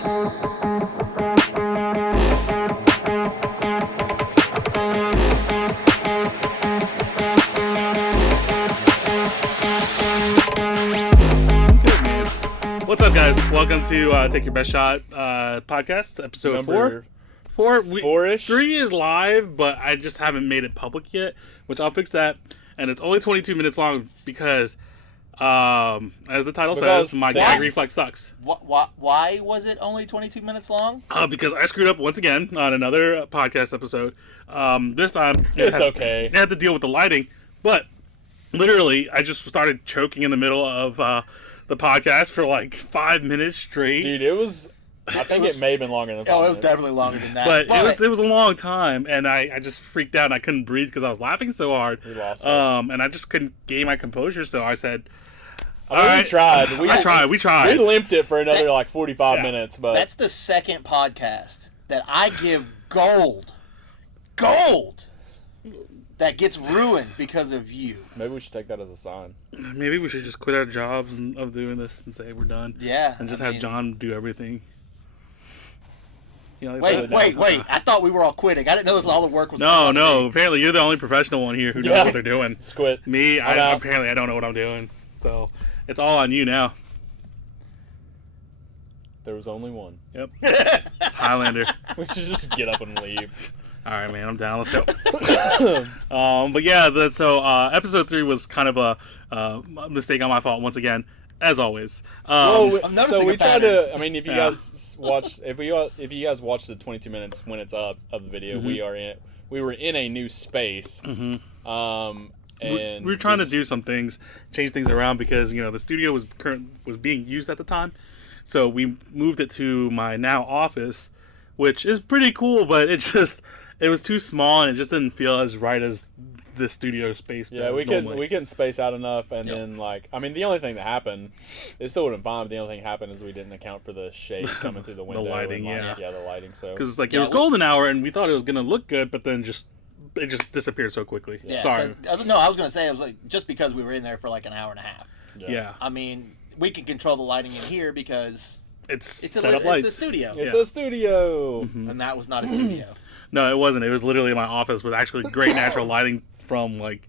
What's up, guys? Welcome to Take Your Best Shot podcast, episode Number 4. Four-ish? 3 is live, but I just haven't made it public yet, which I'll fix that. And it's only 22 minutes long because as the title says, my gag reflex sucks. Why was it only 22 minutes long? Because I screwed up once again on another podcast episode. This time, It's okay. I had to deal with the lighting, but literally, I just started choking in the middle of the podcast for like 5 minutes straight. Dude, it was... I think it may have been longer than 5 Oh, it minutes. was definitely longer than that. But it was a long time, and I just freaked out, and I couldn't breathe because I was laughing so hard. We lost it. And I just couldn't gain my composure, so I said... We tried. We tried. We limped it for another 45 minutes, but... That's the second podcast that I give gold that gets ruined because of you. Maybe we should take that as a sign. Maybe we should just quit our jobs of doing this and say we're done. Yeah. And just have John do everything. You know, Wait. I thought we were all quitting. I didn't know all the work was No. Apparently, you're the only professional one here who knows what they're doing. Squid. Me, apparently I don't know what I'm doing. So, it's all on you now. There was only one. Yep. It's Highlander. We should just get up and leave. All right, man, I'm down. Let's go. But yeah, so episode 3 was kind of a mistake on my fault once again, as always. I'm noticing So we a tried pattern. to. I mean, if you guys watch, if you guys watch the 22 minutes when it's up of the video, we were in a new space. Mm-hmm. And we were trying to do some things, change things around because the studio was being used at the time, so we moved it to my now office, which is pretty cool, but it was too small and it just didn't feel as right as the studio space. Yeah, we couldn't space out enough, and then the only thing that happened, it still would have been fine. But the only thing that happened is we didn't account for the shade coming through the window. The lighting, the lighting. So because it was golden hour and we thought it was gonna look good, but then it just disappeared so quickly. Yeah, Sorry. No, I was going to say, it was like, just because we were in there for like an hour and a half. Yeah. I mean, we can control the lighting in here because It's it's set up lights. a studio. It's a studio. Mm-hmm. And that was not a studio. No, it wasn't. It was literally my office with actually great natural lighting from like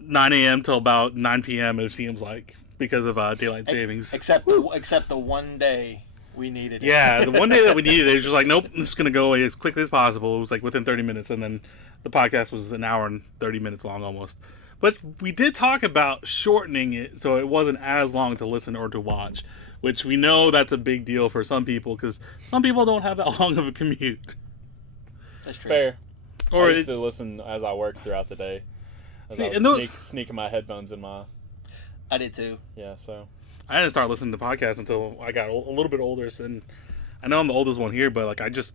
9 a.m. till about 9 p.m. It seems like because of daylight savings. Except the one day we needed it. Yeah, the one day that we needed it, it was just like, nope, this is going to go away as quickly as possible. It was like within 30 minutes, and then the podcast was an hour and 30 minutes long almost. But we did talk about shortening it so it wasn't as long to listen or to watch, which we know that's a big deal for some people because some people don't have that long of a commute. That's true. Fair. Or I used to listen as I worked throughout the day. As I would sneaking my headphones in my... I did too. Yeah, so... I didn't start listening to podcasts until I got a little bit older, and I know I'm the oldest one here, but I just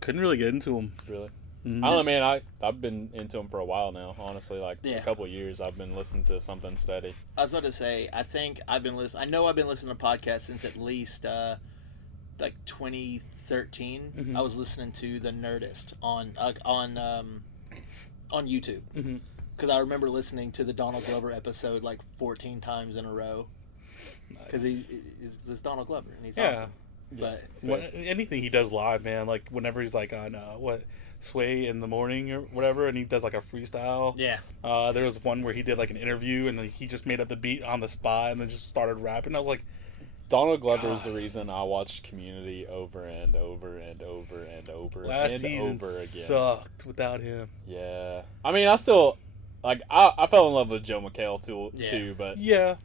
couldn't really get into them. Really? Mm-hmm. I don't know, man. I've been into them for a while now. Honestly, Yeah. a couple of years, I've been listening to something steady. I was about to say, I think I've been listening. I know I've been listening to podcasts since at least 2013. Mm-hmm. I was listening to The Nerdist on YouTube because I remember listening to the Donald Glover episode 14 times in a row. Because he's Donald Glover and he's awesome. But anything he does live, man, like whenever he's on Sway in the morning or whatever, and he does a freestyle. Yeah. There was one where he did an interview and then he just made up the beat on the spot and then just started rapping. I was like, Donald Glover is the reason I watched Community over and over and over and over last and season over again. sucked without him. Yeah. I mean, I still I fell in love with Joe McHale too, but Yeah.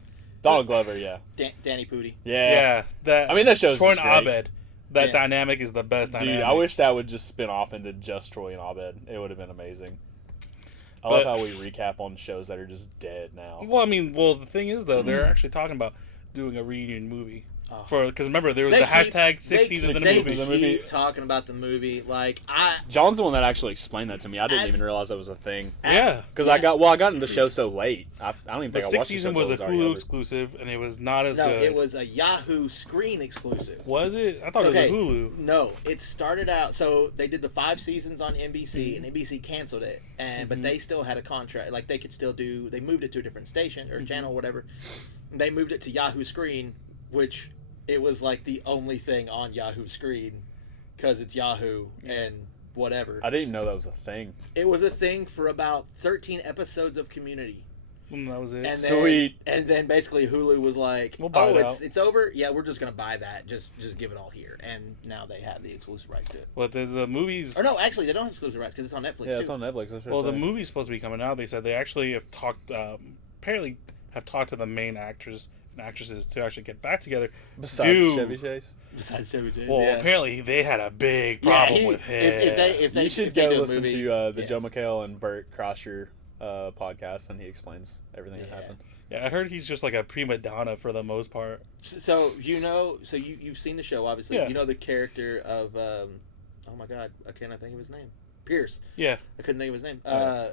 Donald Glover, yeah. Danny Pudi. Yeah. That. I mean, that show's Troy and just great. Abed. That dynamic is the best Dude, dynamic. I wish that would just spin off into just Troy and Abed. It would have been amazing. I love how we recap on shows that are just dead now. Well, the thing is though, they're actually talking about doing a reunion movie. Because remember, there was the hashtag 6 seasons in a movie. They keep talking about the movie. John's the one that actually explained that to me. I didn't even realize that was a thing. Yeah. Because I got into the show so late. I don't even The think I 6th watched season the show was a till it already Hulu over. exclusive, and it was not as No, good. it was a Yahoo Screen exclusive. Was it? I thought it was a Hulu. No, it started out. So they did the 5 seasons on NBC, and NBC canceled it. But they still had a contract. They could still do. They moved it to a different station or channel, whatever. They moved it to Yahoo Screen, which it was like the only thing on Yahoo screen because it's Yahoo and whatever. I didn't know that was a thing. It was a thing for about 13 episodes of Community. And that was it. And Sweet. And then basically Hulu was like, We'll buy it out. it's over. Yeah, we're just gonna buy that. Just give it all here. And now they have the exclusive rights to it. Well, the movies. Or no, actually, they don't have exclusive rights because it's on Netflix. Yeah, too. it's on Netflix. That's Well, the movie's supposed to be coming out. They said they actually have talked. Apparently, have talked to the main actors and actresses to actually get back together. Besides Chevy Chase. Besides Chevy Chase. Well, yeah. apparently they had a big problem with him. If they You should if they go do a listen movie, to the Joe McHale and Burt Crosher podcast, and he explains everything that Yeah. happened. Yeah, I heard he's just like a prima donna for the most part. So you've seen the show, obviously. Yeah. You know the character of oh my god, I cannot think of his name. Pierce. Yeah, I couldn't think of his name. Yeah.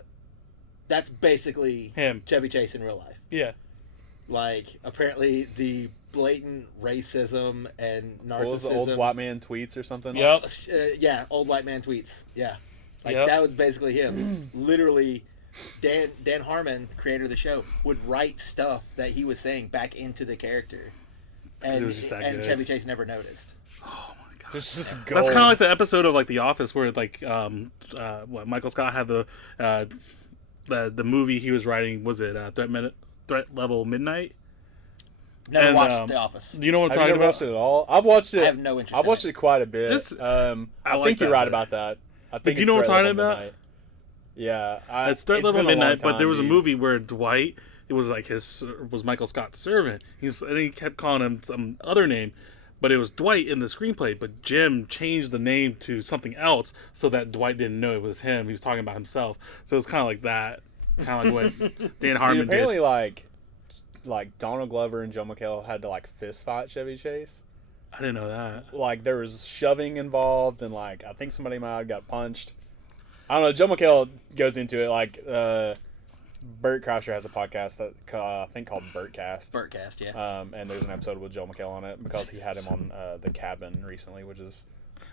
That's basically him. Chevy Chase in real life. Yeah, Like apparently the blatant racism and narcissism. What was the old white man tweets or something? Yep. Yeah, old white man tweets. Yeah, like Yep. that was basically him. Literally, Dan Harmon, the creator of the show, would write stuff that he was saying back into the character, and it was just that good. Chevy Chase never noticed. Oh my god. It's just That's gold. kind of like the episode of like The Office where like what Michael Scott had the movie he was writing, was it Threat Level Midnight? Never And, watched The Office. Do you know what I'm Have you talking never about? watched it at all? I've watched it. I have no interest I've in watched it. it quite a bit. This- I I like think you're that right better. about that. I think do you it's know what I'm Threat talking Level about? Midnight. Yeah, It's Threat Level been a long Midnight, but time, there was a dude. movie where Dwight, it was like was Michael Scott's servant. And he kept calling him some other name, but it was Dwight in the screenplay. But Jim changed the name to something else so that Dwight didn't know it was him. He was talking about himself. So it was kind of like that, kind of like what Dan Harmon Dude, apparently, did. like Donald Glover and Joe McHale had to like fist fight Chevy Chase. I didn't know that. Like there was shoving involved, and like I think somebody might have got punched. I don't know. Joe McHale goes into it like Burt Crosher has a podcast that I think called Burtcast. Burtcast, yeah. And there's an episode with Joe McHale on it because he had him on The Cabin recently, which is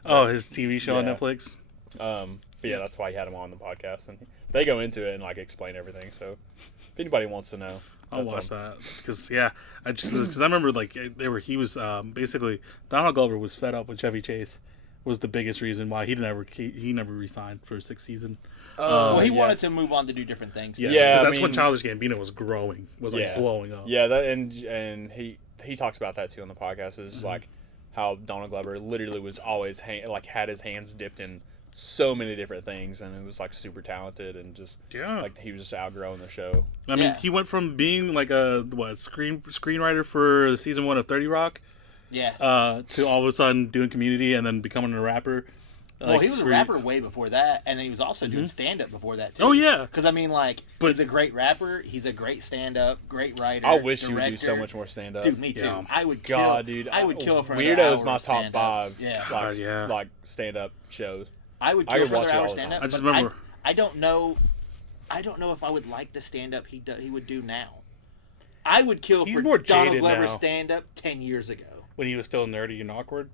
Oh, his TV show on Yeah. Netflix. but yeah, that's why he had him on the podcast, and they go into it and like explain everything. So if anybody wants to know, I'll that's watch on. that because I remember like he was basically Donald Glover was fed up with Chevy Chase, was the biggest reason why he never resigned for 6th season. Well, he yeah. wanted to move on to do different things. Yeah, too. Yeah, 'cause I that's when mean- Childish Gambino was growing, was like Yeah. blowing up. Yeah, that and he talks about that too on the podcast. Is Mm-hmm. like how Donald Glover literally was always had his hands dipped in so many different things, and it was like super talented and just Yeah. like he was just outgrowing the show. I mean, Yeah. he went from being like a screenwriter for season 1 of 30 Rock, Yeah. to all of a sudden doing Community and then becoming a rapper. Well, he was a rapper way before that, and then he was also doing stand-up before that, too. Oh, yeah. Because, I mean, like, But- he's a great rapper, he's a great stand-up, great writer, I wish he would do so director. much more stand up. Dude, me too. Yeah. I would kill. God, dude, I would kill for another Weirdo's hour my of top stand-up. 5. Yeah. like yeah. like stand up shows. I would I kill could for watch another it hour all the stand-up. time. I just but remember- I don't know. I don't know if I would like the stand-up he would do now. I would kill He's for more Donald jaded Glover's now. stand-up 10 years ago. When he was still nerdy and awkward.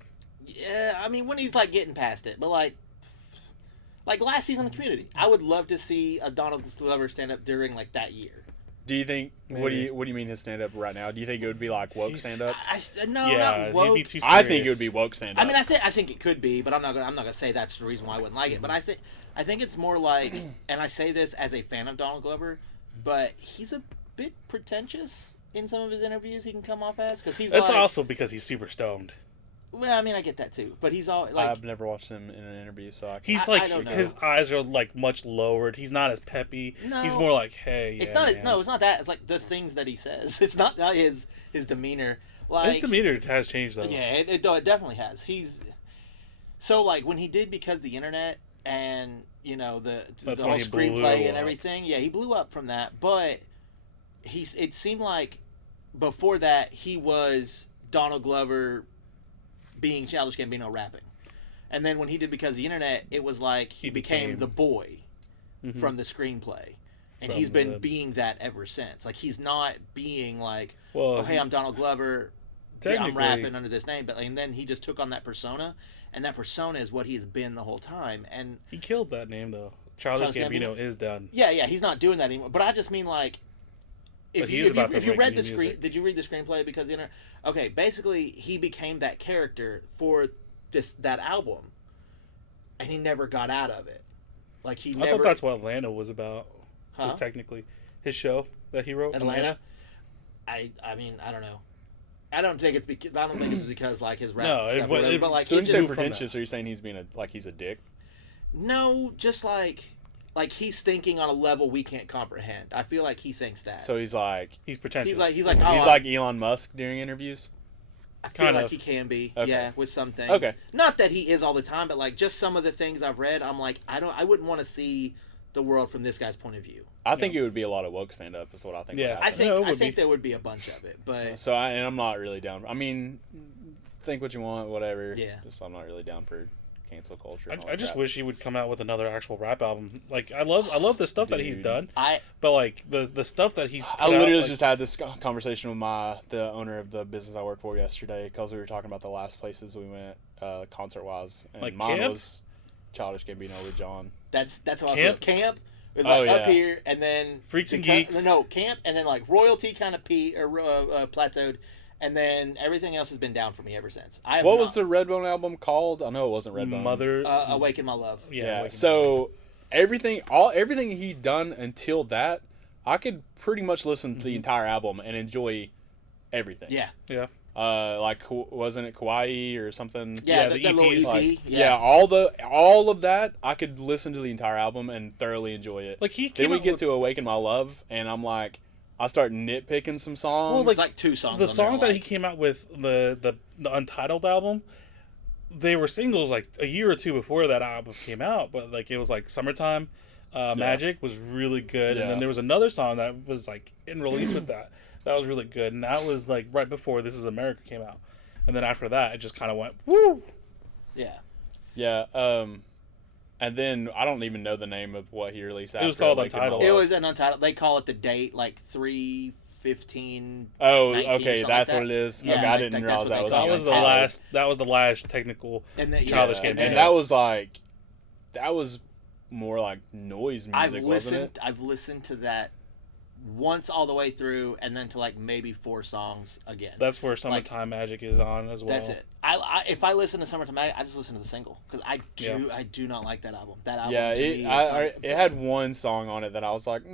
Yeah, I mean, when he's, like, getting past it. But, like last season of Community. I would love to see a Donald Glover stand-up during, like, that year. Do you think what do Maybe. you mean his stand up right now? Do you think it would be like woke He's- stand up? No, Yeah, not he'd woke. be too serious. I think it would be woke stand up. I mean, I think it could be, but I'm not gonna say that's the reason why I wouldn't like it. But I think it's more like, and I say this as a fan of Donald Glover, but he's a bit pretentious in some of his interviews. He can come off as because he's That's like, also because he's super stoned. well, I mean, I get that too, but he's all like, I've never watched him in an interview, so I He's I like don't know. his eyes are like much lowered. He's not as peppy. No. He's more like, hey, yeah, it's not. man. No, it's not that. It's like the things that he says. It's not his demeanor. Like His demeanor has changed though. yeah, it definitely has. He's so like when he did Because the Internet and the That's whole when he blew screenplay and up. everything. Yeah, he blew up from that. But it seemed like before that he was Donald Glover being Childish Gambino rapping, and then when he did Because the Internet, it was like he became the boy from the screenplay. And From he's been the- being that ever since. Like he's not being like, Well, oh hey, I'm Donald Glover. I'm technically, rapping under this name, and then he just took on that persona, and that persona is what he's been the whole time. And he killed that name though. Childish Childish Gambino is done. yeah, he's not doing that anymore. But I just mean like, if he you, is if you, about to if you make read new the screen, music. did you read the screenplay? Because okay, basically he became that character for that album, and he never got out of it. Like he I never. thought that's what Atlanta was about. Huh? Was technically his show that he wrote. Atlanta. I mean I don't know. I don't think it's because like his rap No, stuff, or whatever, but like So it when you say just, from pretentious, are you saying he's being he's a dick? no, just like he's thinking on a level we can't comprehend. I feel like he thinks that. So he's like He's pretentious. he's like oh, he's like Elon Musk during interviews. I feel kind like of. he can be, Okay. yeah, with some things. Okay. Not that he is all the time, but like just some of the things I've read, I'm like, I wouldn't want to see the world from this guy's point of view. I think it would be a lot of woke stand up is what I think. Yeah. would I happen. think Yeah, it I would think be. there would be a bunch of it, but So I'm not really down. I mean, think what you want, whatever. Yeah. Just I'm not really down for cancel culture. and all I just that. wish he would come out with another actual rap album. Like I love the stuff that he's Dude. done, I but like the stuff that he's. I literally just had this conversation with the owner of the business I work for yesterday because we were talking about the last places we went concert wise, and Like mine Camp? was Childish Gambino with John. that's how I Camp? feel. Camp is Oh, like up yeah. here, and then Freaks and the Geeks. No, Camp, and then like Royalty kind of plateaued, and then everything else has been down for me ever since. I have What not, was the Redbone album called? I know it wasn't Redbone. Mother. Awaken My Love? Yeah. like- So everything he'd done until that, I could pretty much listen to the entire album and enjoy everything. Yeah, yeah. Like wasn't it Kauai or something? yeah, the that little EPs, EP. Like, yeah. all of that, I could listen to the entire album and thoroughly enjoy it. Like he Then came we out get with, to Awaken My Love, and I'm like, I start nitpicking some songs. Well, It's like two songs. the on there songs that I he like. came out with the Untitled album. They were singles like a year or two before that album came out, but like it was like Summertime. Magic was really good, and Yeah. then there was another song that was like in release with that was really good, and that was like right before This Is America came out, and then after that it just kind of went woo. Yeah. yeah. And then I don't even know the name of what he released. It was after called Awaken My Untitled. Love. It was an Untitled. They call it the date, like 3/15. Oh, 19, okay, something that's like what that. it is. Yeah, okay, I like, didn't that's realize what that they was call That it. was the Untitled. last. That was the last technical And then, Childish Yeah, Gambino. and that was like, that was more like noise music, wasn't it? I've listened to that once all the way through, and then to like maybe 4 songs again. That's where Summertime Magic is on as well. That's it. If I listen to Summertime Magic, I just listen to the single because I do not like that album. That album, Yeah, to me, is not- it had one song on it that I was like, yeah,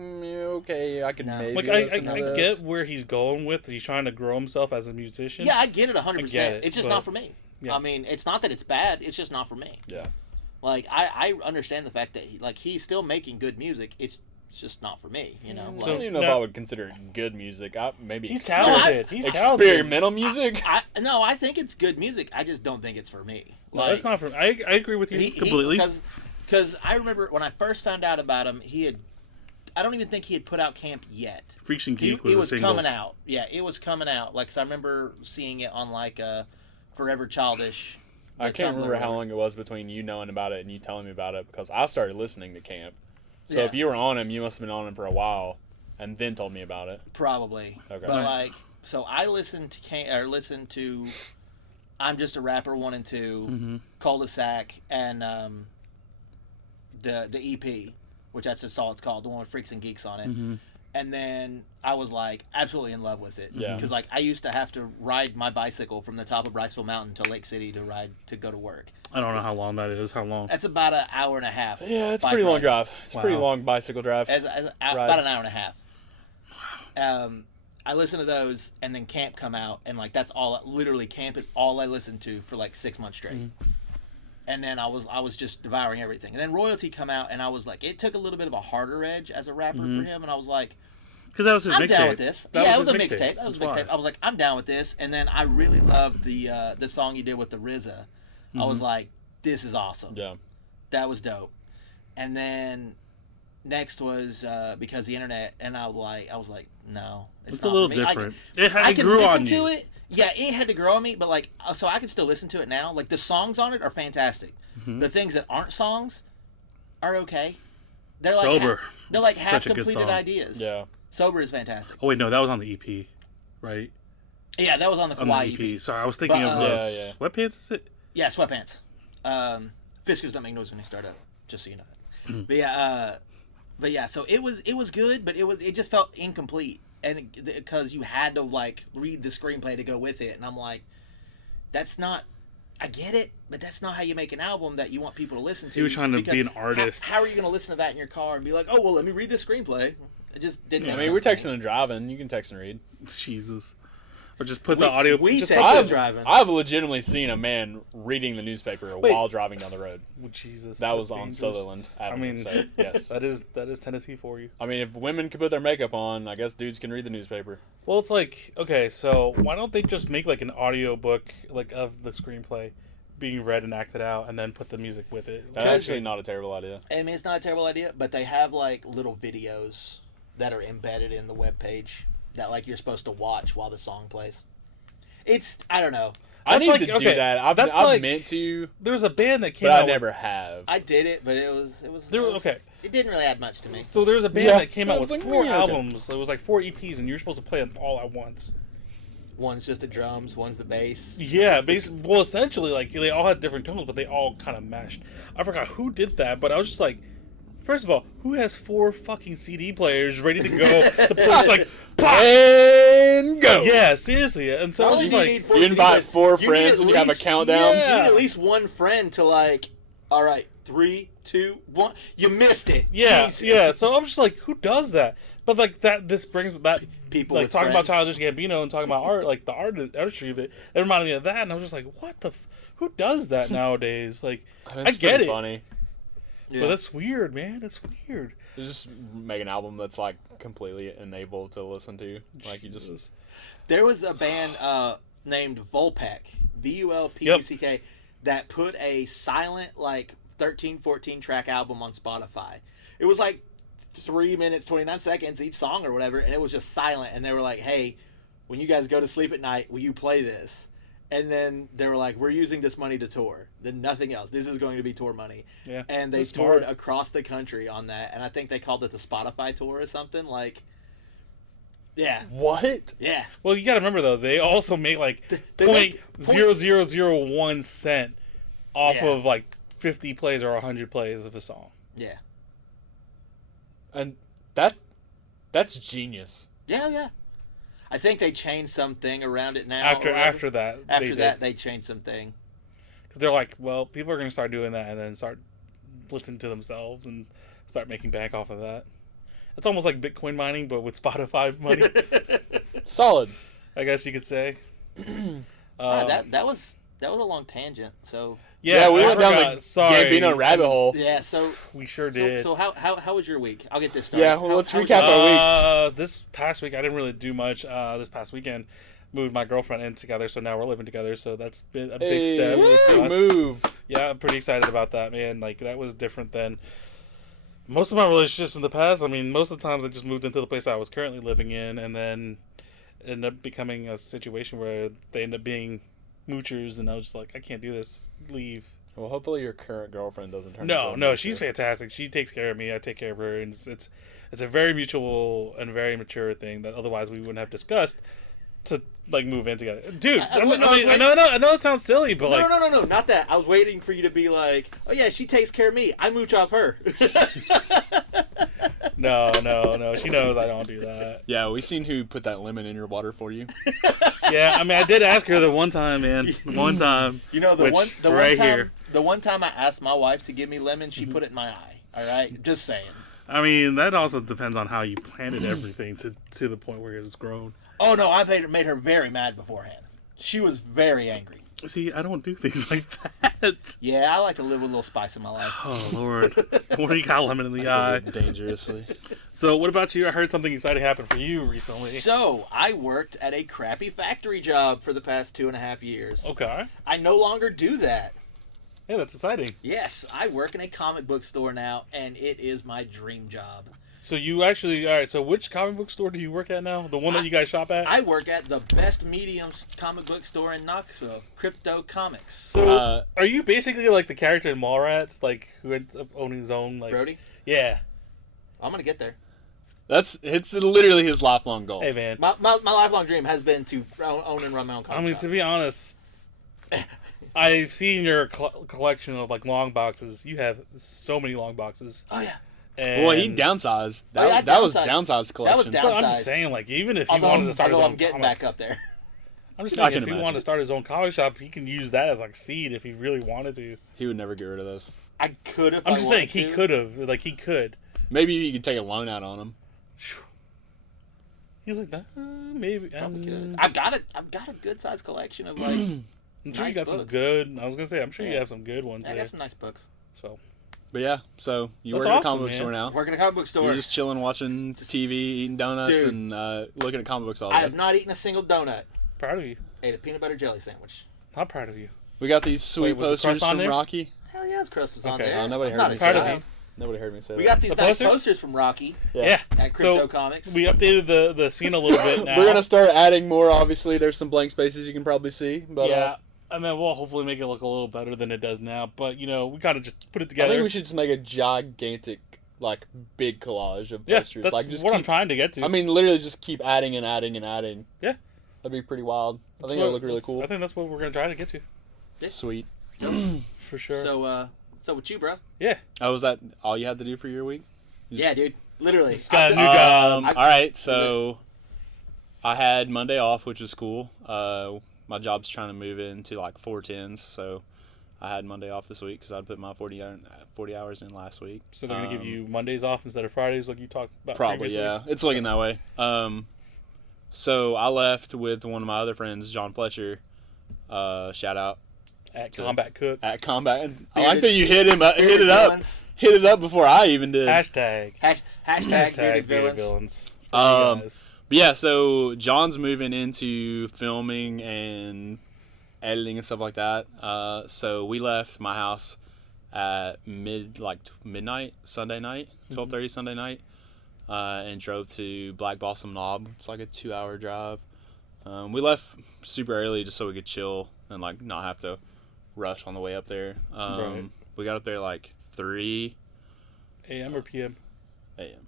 okay, I could No. maybe Like I listen to get this. where he's going with. He's trying to grow himself as a musician. Yeah, I get it 100%. I get it, It's just but- not for me. Yeah. I mean, it's not that it's bad. It's just not for me. Yeah. Like I understand the fact that he's still making good music. It's just not for me. You know. I So- don't even know if now- I would consider it good music. Maybe He's exper- talented. He's talented. experimental music. No, I think it's good music. I just don't think it's for me. No, that's not for. I agree with you completely. Because I remember when I first found out about him, I don't even think he had put out Camp yet. Freaks and Geek It was was a single. coming out. Yeah, it was coming out. Like, 'cause I remember seeing it on like Forever Childish. I the can't Tumblr remember or how whatever. long it was between you knowing about it and you telling me about it because I started listening to Camp. So Yeah. if you were on him, you must have been on him for a while, and then told me about it. Probably. Okay. But Right. like, so I listened to I'm Just a Rapper 1 and 2, Mm-hmm. Cul-de-sac, and the EP, which that's the song it's called, the one with Freaks and Geeks on it. Mm-hmm. And then I was like absolutely in love with it. Yeah. Because like I used to have to ride my bicycle from the top of Bryceville Mountain to Lake City to go to work. I don't know how long that is. How long? That's about an hour and a half. Yeah, it's a bike pretty long ride. drive. It's a pretty Wow. long bicycle drive. About an hour and a half. I listened to those, and then Camp come out, and like that's all. Literally, Camp is all I listened to for like 6 months straight. And then I was just devouring everything. And then Royalty come out, and I was like, it took a little bit of a harder edge as a rapper for him, and I was like, Because that was his I'm mixtape. down with this. That Yeah, it was a his mixtape. That was a That's why. mixtape. I was like, I'm down with this. And then I really loved the song you did with the RZA. I was like, this is awesome. Yeah. That was dope. And then next was Because the Internet, and I was like, no, It's not a little for me. different. I It could grew listen on to you. it. Yeah, it had to grow on me, but like, so I can still listen to it now. Like the songs on it are fantastic. Mm-hmm. The things that aren't songs are okay. They're like Sober. they're like Such half a good completed song. ideas. Yeah. Sober is fantastic. Oh wait, no, that was on the EP, right? Yeah, that was on the On Kauai the EP. EP. Sorry, I was thinking But, of Yeah, yeah. sweatpants. Is it? Yeah, Sweatpants. Fiskars don't make noise when they start up. Just so you know that. Mm. But yeah, so it was good, but it just felt incomplete. and because you had to like read the screenplay to go with it, and I'm like, that's not. I get it, but that's not how you make an album that you want people to listen to. He was trying to be because an artist. How are you going to listen to that in your car and be like, oh well, let me read the screenplay? It just didn't. I make mean, we're sense to texting me. and driving. You can text and read. Jesus. Or just put the audio. we just text put and the- driving. I've legitimately seen a man reading the newspaper while driving down the road. Oh, Jesus. That was that's on dangerous. Sutherland Avenue. I mean, so, yes. that is Tennessee for you. I mean, if women can put their makeup on, I guess dudes can read the newspaper. Well, it's like, okay, so why don't they just make like an audio book like of the screenplay being read and acted out, and then put the music with it? That's actually not a terrible idea. I mean, it's not a terrible idea, but they have like little videos that are embedded in the webpage that like you're supposed to watch while the song plays. It's I don't know. I That's need like- to do okay, that. I've that's I've like- meant to, There was a band that came but out. I with- never have. I did it, but it was okay. It didn't really add much to me. So there was a band Yeah, that came I out was with like, 4 yeah, okay. albums. It was like 4 EPs, and you're supposed to play them all at once. One's just the drums, one's the bass. Yeah, well, essentially, like they all had different tones, but they all kind of meshed. I forgot who did that, but I was just like, first of all, who has 4 fucking CD players ready to go? The place like, pop! And go. Yeah, seriously. And so I was just like, four You invite CDs. 4 You need friends at and you have a least- countdown. You Yeah. need at least one friend to like. All right, 3, 2, 1. You missed it. yeah, Jeez. yeah. So I'm just like, who does that? But like that, this brings that People like with talking about friends. Childish Gambino and talking about art, like the artistry of it. It reminded me of that, and I was just like, what the? Who does that nowadays? Like, That's I get pretty it, funny. Yeah. but that's weird, man. It's weird. Just make an album that's like completely enabled to listen to. Like you just There was a band named Vulpec, VULPECK, that put a silent like 13, 14 track album on Spotify. It was like 3 minutes, 29 seconds each song or whatever, and it was just silent. And they were like, hey, when you guys go to sleep at night, will you play this? And then they were like, we're using this money to tour. Then nothing else. This is going to be tour money. Yeah, And they that's toured smart. across the country on that. And I think they called it the Spotify tour or something. Like, yeah. what? Yeah. Well, you got to remember though, they also make like They point make- 0.0001 off Yeah. of like 50 plays or 100 plays of a song. Yeah. And that's genius. Yeah, yeah. I think they changed something around it now. After or whatever. after that, After they that, did. they changed something. 'Cause they're like, well, people are going to start doing that and then start listening to themselves and start making bank off of that. It's almost like Bitcoin mining, but with Spotify money, Solid. I guess you could say. That was a long tangent. So Yeah, we I went down forgot. the Sorry. Gambino rabbit hole. yeah, so We sure did. so how was your week? I'll get this started. Yeah, well, let's How was recap your- our weeks. This past week, I didn't really do much. This past weekend, moved my girlfriend in together, so now we're living together. So that's been a big step. for Big us. move. Yeah, I'm pretty excited about that, man. Like that was different than most of my relationships in the past. I mean, most of the times I just moved into the place I was currently living in, and then ended up becoming a situation where they end up being moochers, and I was just like, I can't do this. Leave. Well, hopefully your current girlfriend doesn't turn. No, into a no, moocher. she's fantastic. She takes care of me. I take care of her, and it's a very mutual and very mature thing that otherwise we wouldn't have discussed to like move in together. Dude, I know it sounds silly, but like No, not that. I was waiting for you to be like, oh yeah, she takes care of me. I mooch off her. no, she knows I don't do that. Yeah, we seen who put that lemon in your water for you. Yeah, I mean, I did ask her the one time, man. One time. You know Which, one right time, here. the one time I asked my wife to give me lemon, she put it in my eye. All right, just saying. I mean, that also depends on how you planted everything to the point where it's grown. Oh no, I made her very mad beforehand. She was very angry. See, I don't do things like that. Yeah, I like to live with a little spice in my life. Oh, Lord. What do you got lemon in the eye? Dangerously. So, what about you? I heard something exciting happened for you recently. So, I worked at a crappy factory job for the past 2.5 years. Okay. I no longer do that. Yeah, that's exciting. Yes, I work in a comic book store now, and it is my dream job. So, you actually, all right, so which comic book store do you work at now? The one that you guys shop at? I work at the best medium comic book store in Knoxville, Crypto Comics. So, are you basically like the character in Mallrats, like, who ends up owning his own, like... Brody, Yeah. I'm going to get there. It's literally his lifelong goal. Hey, man. My lifelong dream has been to own and run my own comic I mean, shop. to be honest, I've seen your collection of like long boxes. You have so many long boxes Oh, yeah. And, Well, he downsized. Oh, yeah, That was downsized. downsized That was collection. But I'm downsized. just saying, like, even if he Although, wanted to start his although own I'm getting comic, back up there. I'm just I saying, can if he imagine. wanted to start his own comic shop, he can use that as like seed if he really wanted to. He would never get rid of those. I could have. I'm just saying he could have, like, he could. Maybe you could take a loan out on him. He's like, maybe. Probably could. I've got a good sized collection of like. I'm sure nice you got some books. good. I was gonna say, I'm sure you Yeah. have some good ones I there. got some nice books. So But yeah, so you That's work at a awesome, comic book man. store now. Working at a comic book store. You're just chilling, watching TV, eating donuts, Dude. and looking at comic books all I day. have not eaten a single donut. proud of you. Ate a peanut butter jelly sandwich. Not proud of you. We got these sweet Wait, was the crust posters on from there? Rocky. Hell yeah, his crust was on Okay. there. Nobody I'm heard not me a say Proud of that. you. Nobody heard me say We that. got these The nice posters? posters from Rocky Yeah. at Crypto So Comics. we updated the scene a little bit now. We're gonna start adding more. Obviously, there's some blank spaces you can probably see. But Yeah. And then we'll hopefully make it look a little better than it does now. But, you know, we kind of just put it I together. think we should just make a gigantic, like, big collage of Yeah, posters. that's like, just what I'm keep, trying to get to. I mean, literally just keep adding and adding and adding. Yeah. That'd be pretty wild. I think That's it'll what- look really that's- cool. I think that's what we're going to try to get to. Sweet. For sure. So with you, bro? yeah. Oh, was that all you had to do for your week? Yeah, dude. Literally. Just got a I've new done- job. I- All right, so I had Monday off, which was cool. My job's trying to move into like 410s, so I had Monday off this week because I'd put my 40 hours in last week. So they're going to give you Mondays off instead of Fridays like you talked about Probably, previously? yeah. It's looking that way. So I left with one of my other friends, John Fletcher. Shout out At Combat Cook. at Combat. I Bearded- like that you hit it Bearded up. Villains. Hit it up before I even did. Hashtag. Hashtag bearded Bearded villains. Villains. For you guys. But yeah, so John's moving into filming and editing and stuff like that. So we left my house at midnight Sunday night, 12:30 Sunday night, and drove to Black Blossom Knob. It's like a 2-hour drive. We left super early just so we could chill and like not have to rush on the way up there. Right. We got up there like 3 AM or PM? a.m.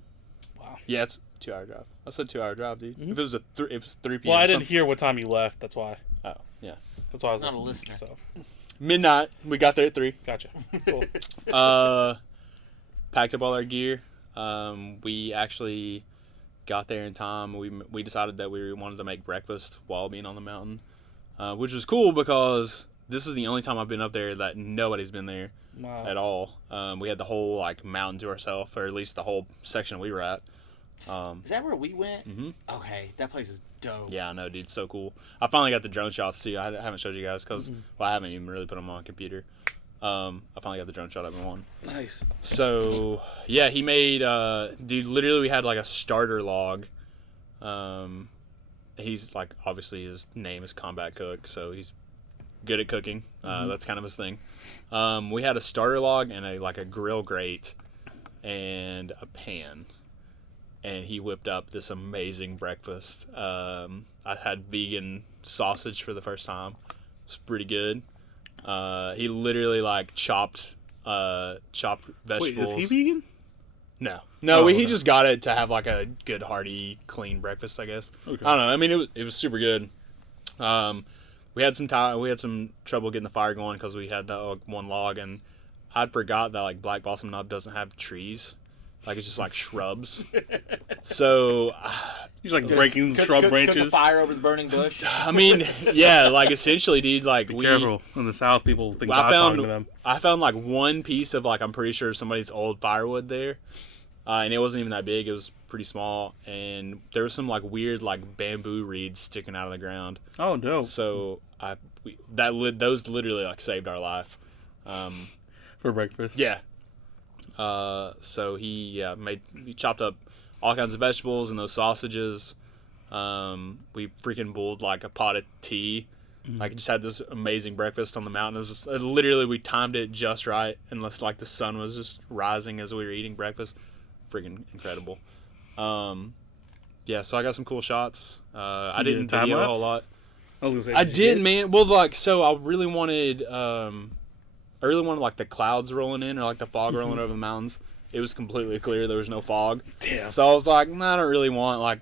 Wow. Yeah, it's a 2-hour drive. I said 2-hour drive, dude. Mhm. If it was if it was 3 p.m. Well, I or didn't something- hear what time you left. That's why. Oh, yeah. That's why I was Not a listening, listener. So, Midnight. We got there at 3. gotcha. Cool. Packed up all our gear. We actually got there in time. We decided that we wanted to make breakfast while being on the mountain, which was cool because this is the only time I've been up there that nobody's been there Wow. at all. We had the whole like mountain to ourselves, or at least the whole section we were at. Is that where we went? Mhm. Okay, that place is dope. Yeah, I know, dude. So cool. I finally got the drone shots too. I haven't showed you guys because I haven't even really put them on my computer. I finally got the drone shot of one. Nice. So yeah, he made dude. Literally, we had like a starter log. He's like obviously his name is Combat Cook, so he's good at cooking. That's kind of his thing. We had a starter log and a grill grate and a pan, and he whipped up this amazing breakfast. I had vegan sausage for the first time. It's pretty good. He literally like chopped vegetables. Wait, is he vegan? No, Oh, he okay. just got it to have like a good hearty clean breakfast, I guess. Okay. I don't know. I mean, it was super good. We had some trouble getting the fire going because we had one log, and I'd forgot that like Black Blossom Knob doesn't have trees. Like it's just like shrubs. So He's like breaking shrub Cook a branches. fire over the burning bush. I mean, yeah, like essentially, dude, like Be careful. In the South, people think I God's talking to found them. I found like one piece of like I'm pretty sure somebody's old firewood there, and it wasn't even that big. It was pretty small, and there was some like weird like bamboo reeds sticking out of the ground. Oh, dope. So those literally like saved our life. For breakfast. Yeah. So he chopped up all kinds of vegetables and those sausages. We freaking boiled like a pot of tea. Like just had this amazing breakfast on the mountain. Literally we timed it just right, unless like the sun was just rising as we were eating breakfast. Freaking incredible. Yeah, so I got some cool shots. I You did didn't time video a lapse? whole lot. I was gonna say. I you did, man. Well, like, so I really wanted like the clouds rolling in or like the fog rolling over the mountains. It was completely clear. There was no fog. Damn. So I was like, nah, I don't really want like,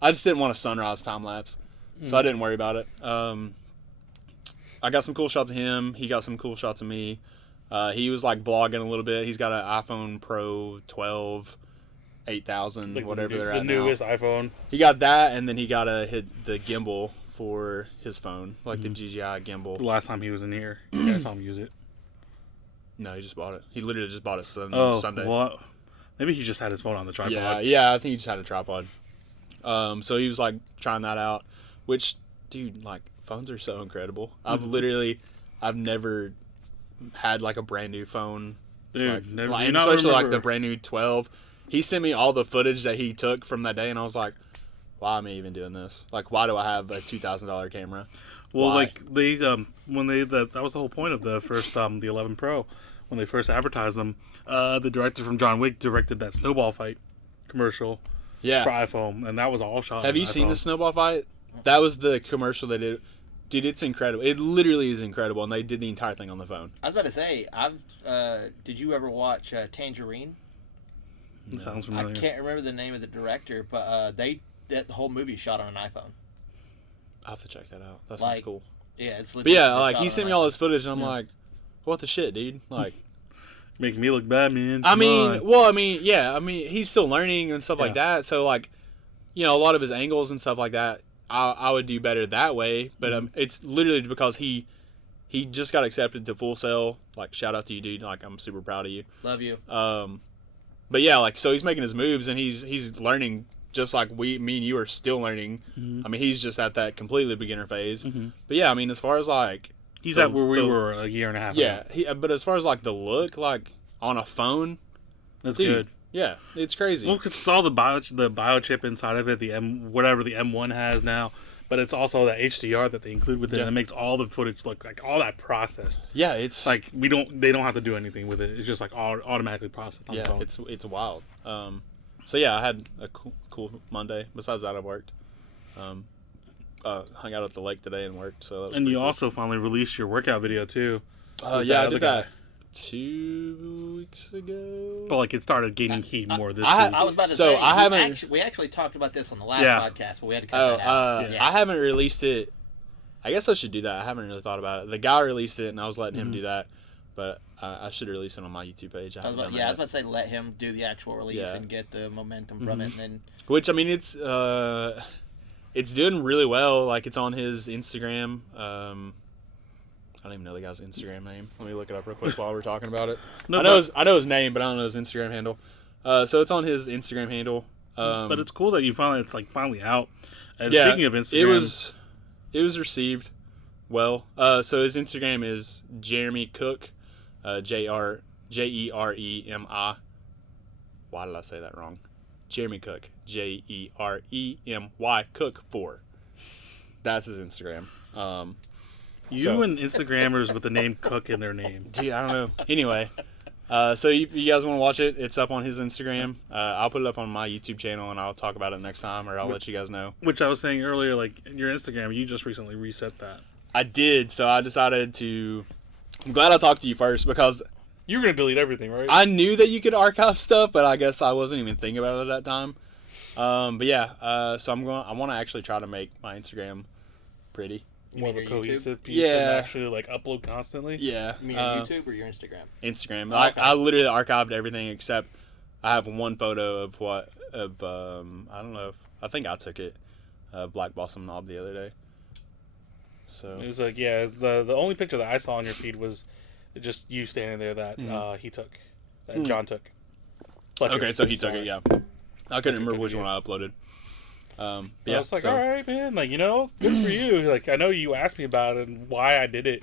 I just didn't want a sunrise time lapse. So I didn't worry about it. I got some cool shots of him. He got some cool shots of me. He was like vlogging a little bit. He's got an iPhone Pro 12, 8000, Like whatever they're the at now. newest iPhone. He got that, and then he got the gimbal for his phone, like the GGI The gimbal. last time he was in here, I saw him use it. No, he just bought it. He literally just bought it Sunday. Well, maybe he just had his phone on the tripod. Yeah, I think he just had a tripod. So he was like trying that out, which, dude, like phones are so incredible. I've never had like a brand new phone, Dude, like, never, like, you not especially like remember- the brand new 12. He sent me all the footage that he took from that day, and I was like, why am I even doing this? Like, why do I have a $2,000 camera? Well, Why? like they when that was the whole point of the first the 11 Pro when they first advertised them. The director from John Wick directed that snowball fight commercial Yeah. for iPhone, and that was all shot. Have on you seen iPhone. the snowball fight? That was the commercial they did. Dude, it's incredible. It literally is incredible, and they did the entire thing on the phone. I was about to say, did you ever watch Tangerine? It sounds I familiar. can't remember the name of the director, but the whole movie is shot on an iPhone. I'll have to check that out. That sounds Like, cool. Yeah, it's legit. But yeah, it's like shot he on sent an me all iPhone. this footage, and I'm like, what the shit, dude? Like, Making me look bad, man. I Come mean, on. well, I mean, yeah, I mean, he's still learning and stuff like Yeah. that. So like, you know, a lot of his angles and stuff like that, I would do better that way. But it's literally because he just got accepted to Full Sail. Like, shout out to you, dude. Like, I'm super proud of you. Love you. But yeah, like, so he's making his moves and he's learning just like me and you are still learning. I mean, he's just at that completely beginner phase. But yeah, I mean, as far as like, He's the- at where we the- were a year and a half yeah, ago. but as far as like the look, like on a phone, That's dude, good. yeah, it's crazy. Well, 'cause it's all the biochip inside of it, whatever the M1 has now, but it's also that HDR that they include with it Yeah. that makes all the footage look like all that processed. Yeah, it's Like they don't have to do anything with it. It's just like automatically processed on the yeah, phone. it's wild. So yeah, I had a cool Monday. Besides that, I worked. Hung out at the lake today and worked. So that was And pretty you cool. also finally released your workout video too. with yeah, that I other did guy. that 2 weeks ago. But like it started gaining heat more this I- week. I was about to So, say, I haven't- we actually talked about this on the last Yeah. podcast, but we had to cut that out. I haven't released it. I guess I should do that. I haven't really thought about it. The guy released it, and I was letting him do that. But I should release it on my YouTube page. I I was haven't about, done yeah, I was that about to say let him do the actual release Yeah. and get the momentum from it, and then yet. Which I mean, it's doing really well. Like it's on his Instagram. I don't even know the guy's Instagram name. Let me look it up real quick while we're talking about it. No, I know his name, but I don't know his Instagram handle. So it's on his Instagram handle. but it's cool that it's finally out. And yeah, speaking of Instagram, it was received well. So his Instagram is Jeremy Cook, Jeremi. Why did I say that wrong? Jeremy Cook, Jeremy Cook 4. That's his Instagram. you so- and Instagrammers with the name Cook in their name. Dude, I don't know. Anyway, so you guys want to watch it? It's up on his Instagram. I'll put it up on my YouTube channel, and I'll talk about it next time, or I'll let you guys know. Which I was saying earlier, like your Instagram, you just recently reset that. I did, so I decided to. I'm glad I talked to you first because You were gonna delete everything, right? I knew that you could archive stuff, but I guess I wasn't even thinking about it at that time. But yeah, so I want to actually try to make my Instagram pretty. More of a your YouTube? cohesive piece Yeah. and actually like upload constantly. Yeah, you mean your YouTube or your Instagram? Instagram. Oh, okay. I literally archived everything except I have one photo of I don't know. I think I took it. Black Blossom Knob the other day. So It was like the only picture that I saw on your feed was just you standing there that he took, that John took. Fletcher. okay, so he took it. Yeah, I couldn't remember took which it, one I uploaded. I Yeah, was like, so, all right, man. Like, good for you. Like, I know you asked me about it and why I did it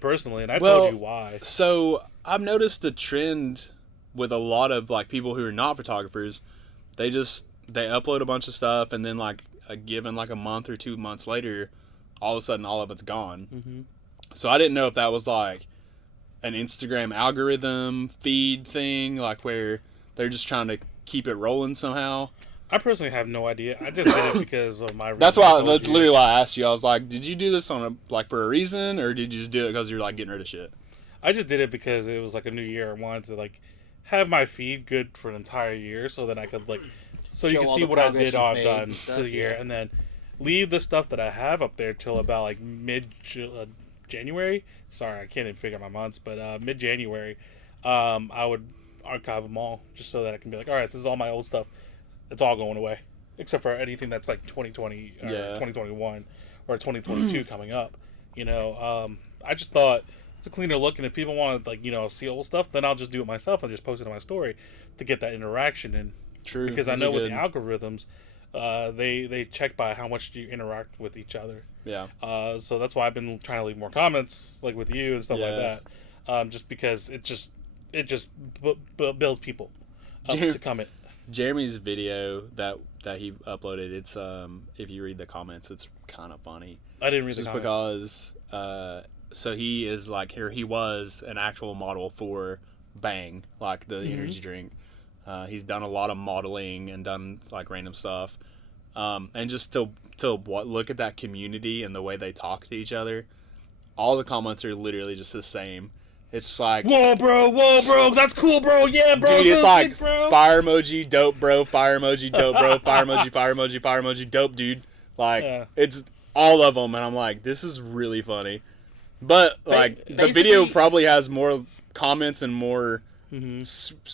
personally, and I Well, told you why. So I've noticed the trend with a lot of like people who are not photographers. They upload a bunch of stuff, and then like given like a month or 2 months later, all of a sudden all of it's gone. Mm-hmm. So I didn't know if that was like an Instagram algorithm feed thing, like where they're just trying to keep it rolling somehow. I personally have no idea. I just did it because of my. That's reason I told that's you. literally why I asked you. I was like, did you do this for a reason, or did you just do it because you're like getting rid of shit? I just did it because it was like a new year. I wanted to like have my feed good for an entire year, so that I could like, so you Show can all see the what I progress did you've all made done and stuff, for the year, yeah. and then leave the stuff that I have up there till about like January. Sorry, I can't even figure out my months, but mid-January, I would archive them all just so that I can be like, all right, this is all my old stuff. It's all going away, except for anything that's like 2020 or 2021 or 2022 coming up. I just thought it's a cleaner look, and if people want to see old stuff, then I'll just do it myself and just post it on my story to get that interaction in. True, because I know with the algorithms, they check by how much you interact with each other. Yeah. So that's why I've been trying to leave more comments, like with you and stuff like that. Just because it just builds people up to comment. Jeremy's video that he uploaded, it's if you read the comments, it's kind of funny. I didn't read the comments. Because so he is like, he was an actual model for Bang, like the energy drink. He's done a lot of modeling and done like random stuff. And just to look at that community and the way they talk to each other, all the comments are literally just the same. It's just like, whoa bro, that's cool, bro, yeah, bro, dude, it's like sick, bro. Fire emoji, dope, bro, fire emoji, dope, bro, fire emoji, fire emoji, fire emoji, dope, dude. Like, it's all of them, and I'm like, this is really funny. But like, the video probably has more comments and more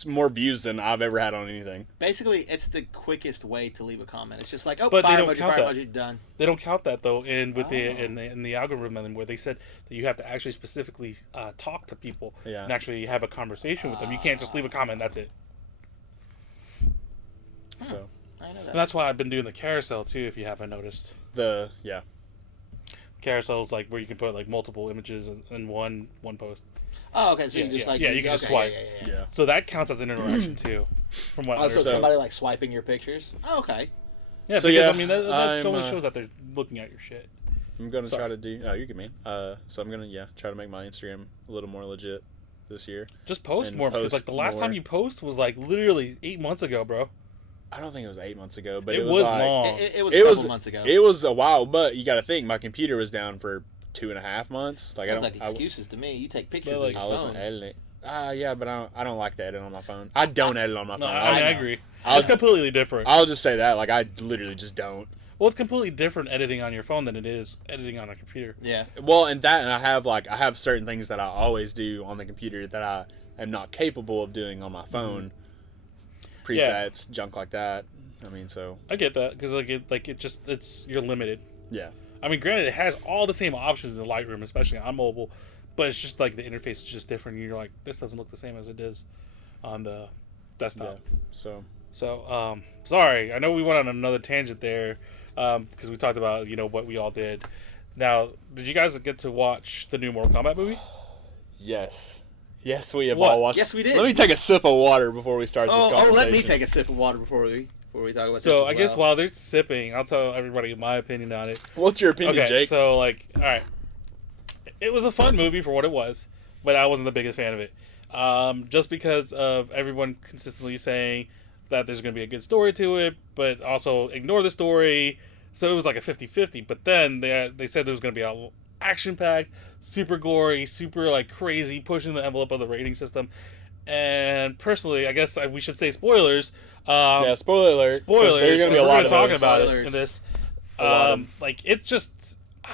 more views than I've ever had on anything. Basically, it's the quickest way to leave a comment. It's just like, oh, but fire emoji, done. They don't count that though, in the algorithm where they said that you have to actually specifically talk to people and actually have a conversation with them. You can't just leave a comment. That's it. So, I know that. And that's why I've been doing the carousel too. If you haven't noticed, carousel is like where you can put like multiple images in one post. Oh, okay. So you just you can just swipe. Yeah. So that counts as an interaction too, from what I so somebody like swiping your pictures. Oh, okay. Yeah. So because, I mean, that only shows that they're looking at your shit. I'm gonna try to do. Oh, you can so I'm gonna try to make my Instagram a little more legit this year. Just post more because like the last time you post was like literally 8 months ago, bro. I don't think it was 8 months ago, but it was like, long. It was a couple months ago. It was a while, but you got to think my computer was down for 2.5 months. Like, sounds like excuses to me. You take pictures with your I wasn't phone. editing. Yeah, but I don't like to edit on my phone. I don't edit on my phone. I agree. It's completely different. I'll just say that. Like, I literally just don't. Well, it's completely different editing on your phone than it is editing on a computer. Yeah. Well, and I have certain things that I always do on the computer that I am not capable of doing on my phone. Presets, junk like that. I mean, so I get that because you're limited. Yeah. I mean, granted, it has all the same options in Lightroom, especially on mobile, but it's just like the interface is just different. And you're like, this doesn't look the same as it does on the desktop. Yeah. So, sorry. I know we went on another tangent there because we talked about what we all did. Now, did you guys get to watch the new Mortal Kombat movie? Yes. Yes, we have all watched. Yes, we did. Let me take a sip of water before we start this conversation. Oh, let me take a sip of water before we talk about this. So, I guess while they're sipping, I'll tell everybody my opinion on it. What's your opinion, Jake? So, all right. It was a fun movie for what it was, but I wasn't the biggest fan of it. Just because of everyone consistently saying that there's going to be a good story to it, but also ignore the story. So, it was like a 50-50. But then they said there was going to be a action-packed, super gory, super like crazy, pushing the envelope of the rating system. And personally, I guess we should say spoilers. Spoiler alert. Spoilers. There's going to be a lot of talking about spoilers it in this. I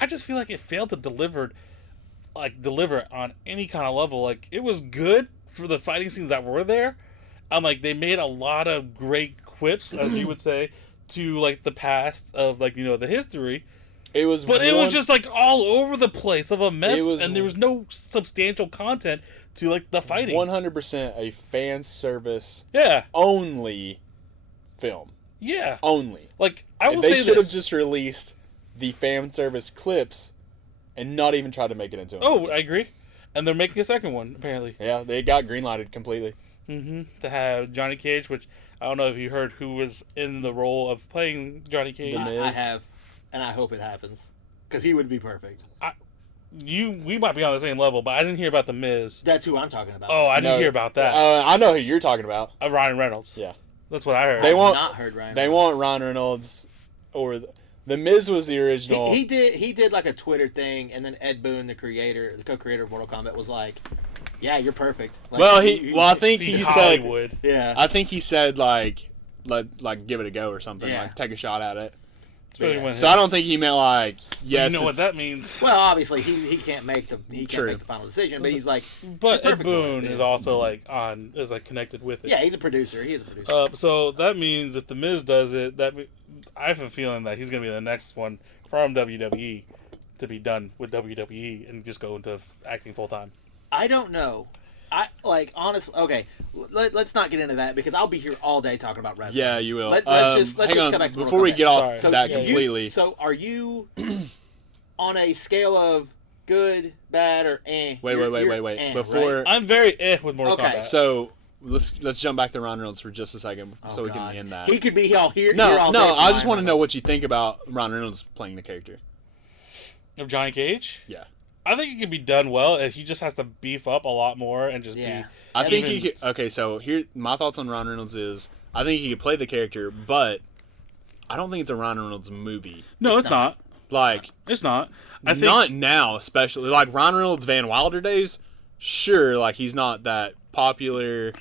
just feel like it failed to deliver on any kind of level. Like, it was good for the fighting scenes that were there. They made a lot of great quips, as you would say, to like the past of the history. It was just like all over the place of a mess, and there was no substantial content to like the fighting. 100% a fan service only film. Yeah. Only. Like, I will say they should have just released the fan service clips and not even tried to make it into a movie. I agree. And they're making a second one, apparently. Yeah, they got greenlighted completely. To have Johnny Cage, which I don't know if you heard who was in the role of playing Johnny Cage. I have, and I hope it happens, because he would be perfect. We might be on the same level, but I didn't hear about The Miz. That's who I'm talking about. Oh, I didn't hear about that. I know who you're talking about. Ryan Reynolds. Yeah. That's what I heard. I've not heard Ryan Reynolds. They want Ryan Reynolds, or The Miz was the original. He did like a Twitter thing, and then Ed Boon, the co-creator of Mortal Kombat, was like, "Yeah, you're perfect." Like, I think he Hollywood. said, I think he said like give it a go or something, like take a shot at it. Especially Yeah. when So I don't think he meant like yes. you know what it's- that means. Well, obviously he can't make the True. make the final decision, but he's like, But you're Ed perfect for it, Boon yeah. is also like connected with it. yeah, he's a producer. He is a producer. So that means if the Miz does it, I have a feeling that he's gonna be the next one from WWE to be done with WWE and just go into acting full time. I don't know. I like honestly. Okay, let's not get into that because I'll be here all day talking about wrestling. Yeah, you will. Let's just hang on, come back to before we Mortal get off Kombat. So that yeah, completely. So are you on a scale of good, bad, or eh? Wait. You're eh, Before right? I'm very with Mortal Okay. Kombat. so let's jump back to Ron Reynolds for just a second Oh, so we God. can end that. He could be all here. No, here all no, day for I just Ryan want to know Reynolds. what you think about Ron Reynolds playing the character. Of Johnny Cage, Yeah. I think it can be done well if he just has to beef up a lot more and just Yeah. be. I think even- he could. Okay, so here, my thoughts on Ron Reynolds is I think he could play the character, but I don't think it's a Ron Reynolds movie. No, it's not. Like, It's not. I think not now, especially. Like, Ron Reynolds' Van Wilder days, sure, like, he's not that popular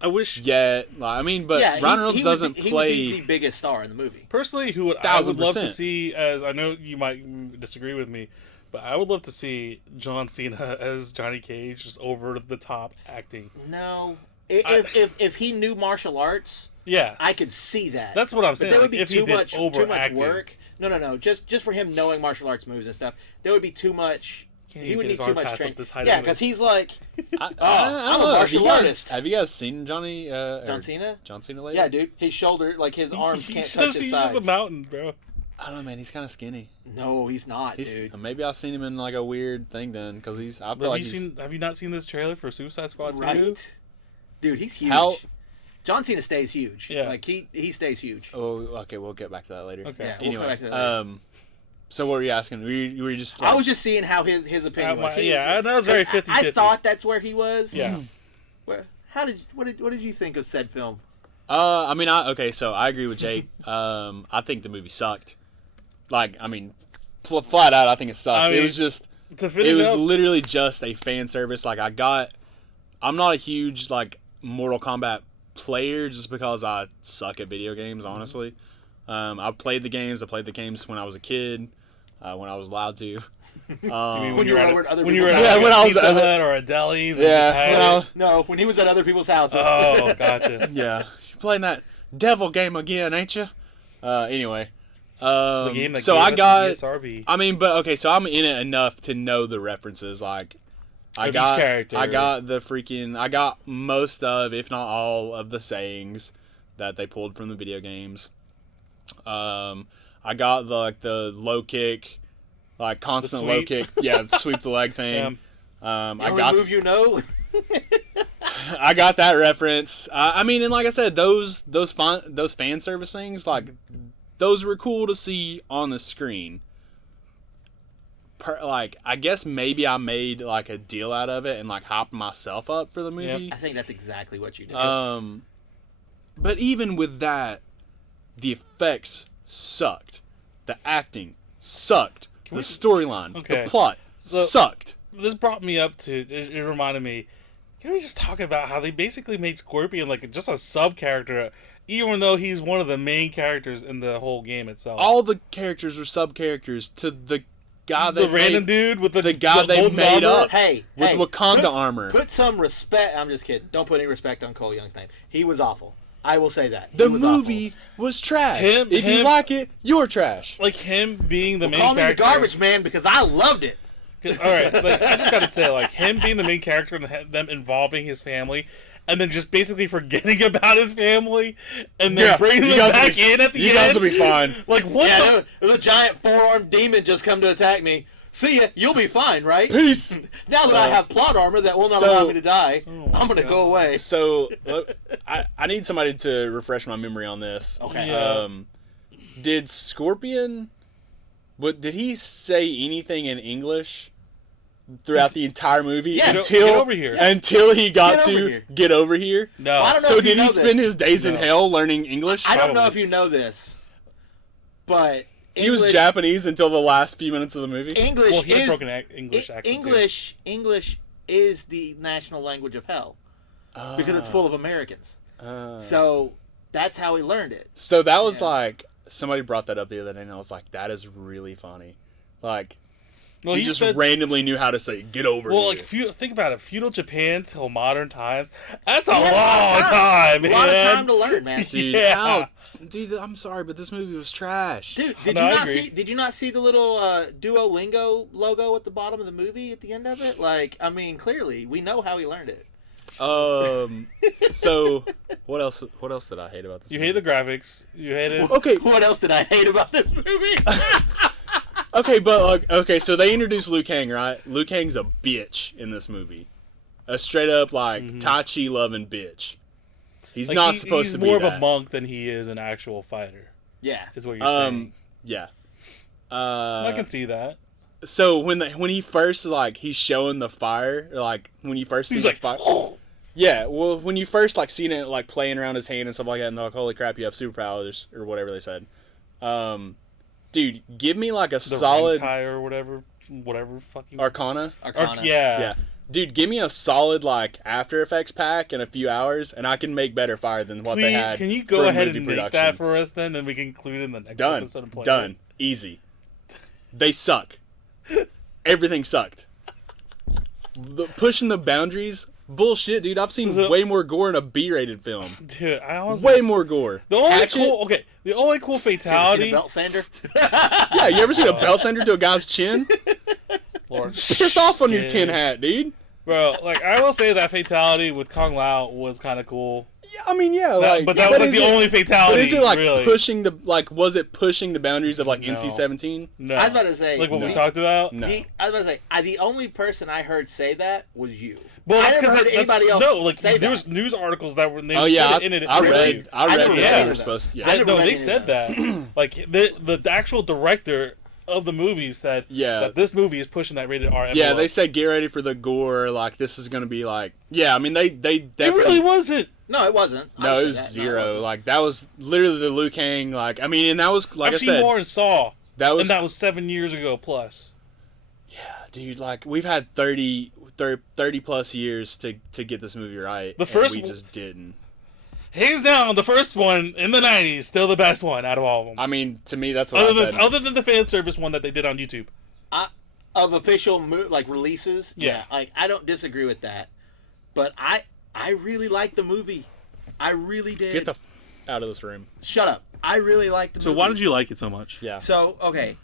I wish yet. Like, I mean, but Yeah, Ron Reynolds doesn't he play. would be the biggest star in the movie. personally, I would love to 1000%. see, as I know you might disagree with me, but I would love to see John Cena as Johnny Cage, just over the top acting. No, if he knew martial arts, Yeah, I could see that. that's what I'm But saying. there Like, would be if he too did much overacting. work. No. Just for him knowing martial arts moves and stuff, there would be too much. Can't He even would get need his too arm much past training. up this height Yeah, of because his- he's like, I I'm don't a know. Have you martial guys- artist. Have you guys seen Johnny? John Cena. John Cena lately? Yeah, dude, his shoulder, like his arms can't touch his he's sides. just a mountain, bro. I don't know, man. He's kind of skinny. No, he's not, He's, dude. maybe I've seen him in like a weird thing then, because he's. I feel Have like you he's. have you not seen this trailer for Suicide Squad 2? Right? Dude, he's huge. How- John Cena stays huge. Yeah. Like he stays huge. Oh, okay. We'll get back to that later. Okay. Yeah, we'll Anyway, come back to that later. so what were you asking? You were just. Like, I was just seeing how his opinion was. Yeah, that was very 50-50. I thought that's where he was. Yeah. Where? What did you think of said film? I mean, okay. So I agree with Jake. I think the movie sucked. Like, I mean, flat out, I think it sucked. I mean, it was just. To It finish was up, literally just a fan service. Like, I'm not a huge like Mortal Kombat player just because I suck at video games. Honestly, I played the games. I played the games when I was a kid, when I was allowed to. you mean when you were over at other when you were people's at houses. like when a I was Pizza at- Hut or a deli? they Yeah, just had when I- it? No, when he was at other people's houses. Oh, gotcha. Yeah, you're playing that devil game again, ain't you? Anyway, The game that so gave I us got. the ESRB. I mean, but okay, so I'm in it enough to know the references. Like, I Of each got, character. I got most of, if not all, of the sayings that they pulled from the video games. I got the low kick, like constant low sweep. kick. Yeah, sweep the leg thing. Yeah. The I only got move you know. I got that reference. I mean, and like I said, those fan service things, like those were cool to see on the screen. Like, I guess maybe I made like a deal out of it and like hyped myself up for the movie. I think that's exactly what you did. But even with that, the effects sucked. The acting sucked. The storyline, Okay. the plot So- sucked. This brought me up to. It reminded me. Can we just talk about how they basically made Scorpion like just a sub character, even though he's one of the main characters in the whole game itself? All the characters were sub characters to the guy that the random made, dude with the guy they golden made armor? up. Hey, with hey, Wakanda put- armor. Put some respect. I'm just kidding. Don't put any respect on Cole Young's name. He was awful. I will say that. He The was movie was trash. Him- if you him- like it, you're trash. Like him being the awful. main Call me the character. garbage man because I loved it. All right, like, I just gotta say, like him being the main character and them involving his family, and then just basically forgetting about his family, and then Yeah, bringing you them guys back will be- in at the you end. guys will be fine. Like what? Yeah, the? there was a giant four-armed demon just come to attack me. See ya. You'll be fine, right? Peace. Now that I have plot armor that will not So- allow me to die, Oh I'm gonna go away. So I need somebody to refresh my memory on this. Okay. Yeah. Did Scorpion? Did he say anything in English throughout the entire movie Yes. Get over here. until he got Get over to here. get over here? No. Well, I don't know So if you did he know spend this. his days in No. hell learning English? I don't know Probably. if you know this, but He was English- Japanese until the last few minutes of the movie. English Well, he had is broken English accent. too. English is the national language of hell because it's full of Americans. So that's how he learned it. So that was Yeah. like somebody brought that up the other day, and I was like, that is really funny. Like, Well, he just randomly knew how to say, get over Well, here. like, think about it. Feudal Japan till modern times. That's a long time, man. A lot of time to learn, man. Dude, Yeah. dude, I'm sorry, but this movie was trash. Dude, No, I agree. did you not see the little Duolingo logo at the bottom of the movie at the end of it? Like, I mean, clearly we know how he learned it. So what else did I hate about this You movie? hate the graphics. You hated. Okay, What else did I hate about this movie? okay, but like, okay, so they introduced Liu Kang, right? Liu Kang's a bitch in this movie, a straight up like Tai Chi loving bitch. He's Like, not supposed to be He's more that. of a monk than he is an actual fighter. Yeah. Is what you're saying. Yeah. I can see that. So when he first like he's showing the fire, like when you first see He's the like, fire. Yeah, well, when you first like seen it like playing around his hand and stuff like that, and they're like, "Holy crap, you have superpowers" or whatever they said. Dude, give me like a the solid Renkai or whatever fucking Arcana. Arcana. yeah. Yeah, dude, give me a solid like After Effects pack in a few hours, and I can make better fire than what they had. Can you for go a ahead movie and make production. that for us then, and we can include it in the next Done, episode and play done, it? easy. They suck. Everything sucked. Pushing the boundaries, bullshit, dude. I've seen So- way more gore in a B-rated film. Dude, I honestly, Way more gore. the only Hatchet? the only cool You ever seen fatality. a belt sander? Yeah, you ever seen a belt sander to a guy's chin? Lord, Piss off on your scared. tin hat, dude. Bro, like I will say that fatality with Kung Lao was kind of cool. Yeah, I mean, yeah, like, But that was like is the it- only fatality. But is it like really? pushing the like? Was it pushing the boundaries of like No. NC-17? No. I was about to say. like what we No. talked about. No. I was about to say, the only person I heard say that was you. Well, I that's never because heard anybody else no, like say there that. was news articles that were. They Oh yeah, put it in it. I really. read I that never read they any were of supposed to. those. Yeah, I never No, read they any said of that. Like the actual director of the movie said Yeah. that this movie is pushing that rated R. yeah, envelope. they said get ready for the gore. Like this is gonna be like, yeah. I mean, they It definitely. really wasn't. No, it wasn't. I No, would it say was that. No, it zero. wasn't. Like that was literally the Liu Kang. Like I mean, and that was like I've I seen said, more in Saw, that was and that was 7 years ago plus. yeah, dude. Like we've had 30 plus years to get this movie right. The and first we one- just didn't. Hands down, the first one in the 90s, still the best one out of all of them. I mean, to me, that's what I said. Other than the fan service one that they did on YouTube. Of official like releases, Yeah. like I don't disagree with that, but I really liked the movie. I really did. Get the out of this room. Shut up. I really liked the So movie. why did you like it so much? Yeah. So okay,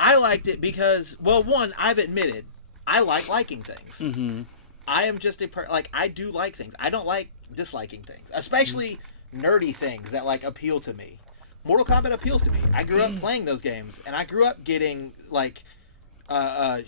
I liked it because one, I've admitted I like liking things. Mm-hmm. I am just like I do like things. I don't like disliking things, especially nerdy things that like appeal to me. Mortal Kombat appeals to me. I grew up playing those games, and I grew up getting like low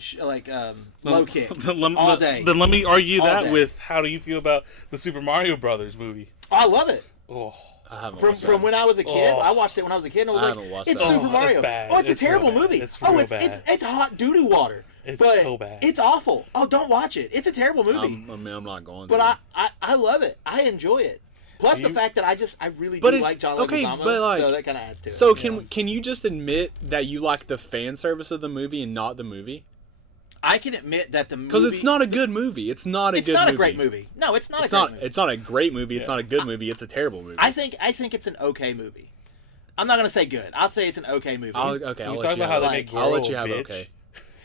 kick all day. Then let me argue All that day. with how do you feel about the Super Mario Brothers movie? I love it. Oh, I haven't From watched from that. when I was a kid, Oh. I watched it when I was a kid, and I was I like, haven't watched "It's that. Super Oh, Mario." it's bad. Oh, it's a It's terrible real bad. movie. It's Oh, real it's bad. it's hot doo doo water. It's but so bad. It's awful. Oh, don't watch it. It's a terrible movie. I mean, I'm not going. But to. I love it. I enjoy it. Plus the You- fact that I really But do it's- like John okay, Leguizamo, but, like- so that kind of adds to it. So Yeah. can you just admit that you like the fan service of the movie and not the movie? I can admit that the movie Because it's not a good movie. It's not a it's good not movie. a great movie. No, it's not It's a great not. movie. It's not a great movie. It's Yeah. not a good movie. It's a terrible movie. I think it's an okay movie. I'm not gonna say good. I'll say it's an okay movie. Okay, Can I'll we let talk you about have how it. they make I'll Goro let you a have it, bitch? okay.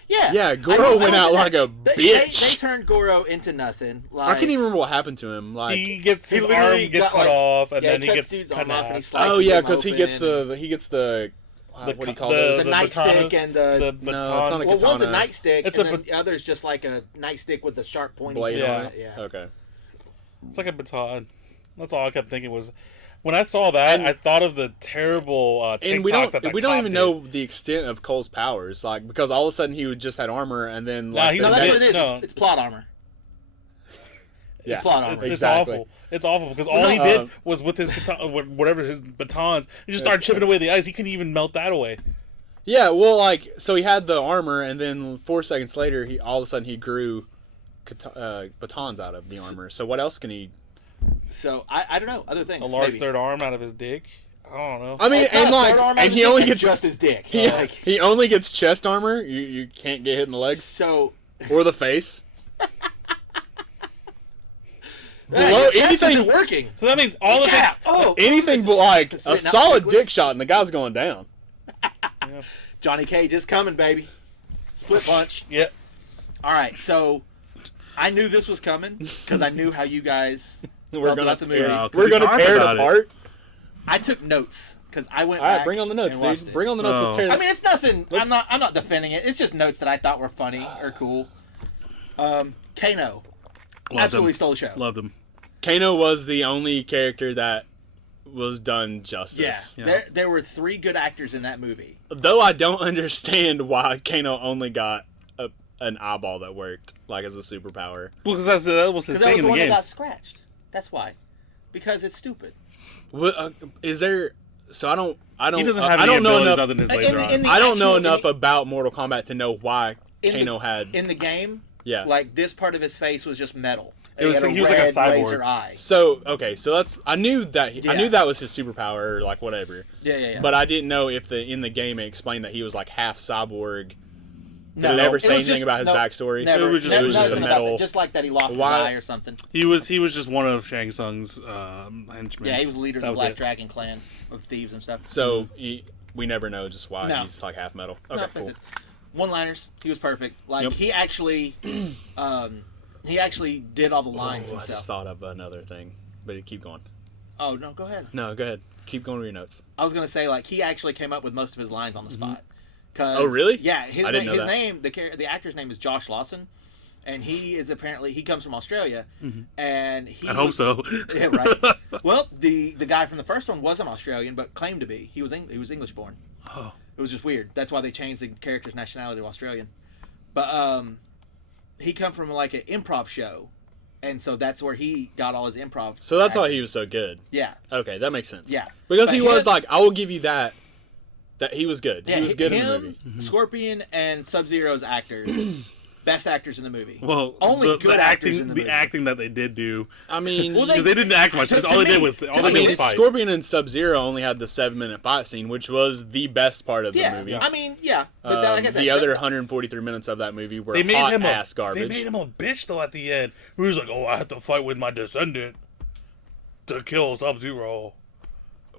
yeah, Yeah, Goro I went don't out say like that. a They bitch. turned Goro into nothing. I Like, can't even remember what happened to him. Like, He gets He his literally arm gets got, cut like- off, and yeah, then he cuts gets dude's cut arm in off and he half. slices oh yeah, him because he open gets and- the what do you call those? The nightstick and the the No, it's baton. not a well, one's a katana. nightstick, It's and a then the other's just like a nightstick with the sharp pointy Blade end on on it. it. Yeah. Okay. It's like a baton. That's all I kept thinking was when I saw that, And- I thought of the terrible TikTok And we don't that we don't cop even did. know the extent of Cole's powers, like because all of a sudden he would just had armor and then Nah, like he's No, a that's bit- what it is. no. It's plot armor. yeah, plot armor. It's exactly. awful. It's awful because all he did was with his whatever his batons, he just started chipping away the ice. He couldn't even melt that away. Yeah, well, like so he had the armor, and then 4 seconds later, he all of a sudden he grew batons out of the armor. So what else can he? So I don't know other things. A large maybe. third arm out of his dick. I don't know. I mean, It's not and a like, third arm out and of he his only dick, gets it's just his dick. he, Like, he only gets chest armor. You can't get hit in the legs so or the face. below Your test isn't anything, working. So that means all the Yeah. things. Oh, anything but like a Spitting out solid liquids. dick shot, and the guy's going down. Johnny Cage is coming, baby. Split punch. Yeah. All right, so I knew this was coming because I knew how you guys We're felt gonna about the movie. Yeah. we're gonna talked tear it about it. apart. I took notes because I went. All right, back bring on the notes, and watched dude. it. Bring on the notes. Let's Oh. tear I this. mean, it's nothing. Let's- I'm not defending it. It's just notes that I thought were funny or cool. Kano Loved absolutely him. stole the show. Loved him. Kano was the only character that was done justice. Yeah, Yeah. there were 3 good actors in that movie. Though I don't understand why Kano only got an eyeball that worked, like as a superpower. Well, because that was his Because that thing was in the the one that game. got scratched. That's why. Because it's stupid. What, is there? So I don't. He doesn't have I any don't know abilities enough. other than his In laser the- arm. in the- I don't know actual- enough about Mortal Kombat to know why In Kano the, had. in the game, Yeah. like this part of his face was just metal. It was- had he was like a red cyborg. laser eye. So okay, so that's I knew that I Yeah. knew that was his superpower or like whatever. Yeah. But I didn't know if in the game it explained that he was like half cyborg. no, did it ever it say was anything about his backstory? Never, It was just- never, it was just nothing a about metal- that, just like that he lost Why- his eye or something. He was just one of Shang Tsung's henchmen. Yeah, he was the leader of That the was Black it. Dragon clan of thieves and stuff. So we never know just why No. he's like half metal. Okay, No, cool. that's it. One-liners. He was perfect. Like Yep. he actually did all the lines Oh, I just himself. thought of another thing, but keep going. Oh no, go ahead. No, go ahead. Keep going with your notes. I was gonna say like he actually came up with most of his lines on the spot. 'Cause- Oh, really? Yeah, his I didn't know his that. name, the actor's name is Josh Lawson, and he is apparently he comes from Australia, and he I hope was- so. Yeah, right. Well, the guy from the first one wasn't Australian, but claimed to be. He was English born. Oh. It was just weird. That's why they changed the character's nationality to Australian. But he come from like an improv show, and so that's where he got all his improv. So that's why acting. he was so good. Yeah, Okay, that makes sense. Yeah. Because But he he was had- like, I will give you that. That he was good. yeah. He was good in the him, movie. Scorpion, and Sub-Zero's actors, best actors in the movie. Well, Only the good acting, actors in the the movie. acting that they did do, I mean, Well, because they didn't act much. To all they me- did was to all me, they did I was mean, fight. Scorpion and Sub-Zero only had the 7-minute fight scene, which was the best part of the Yeah, movie. I mean, yeah. But that, like I said, the other that- 143 minutes of that movie were They made hot him ass a garbage. They made him a bitch though at the end. He was like, "Oh, I have to fight with my descendant to kill Sub-Zero."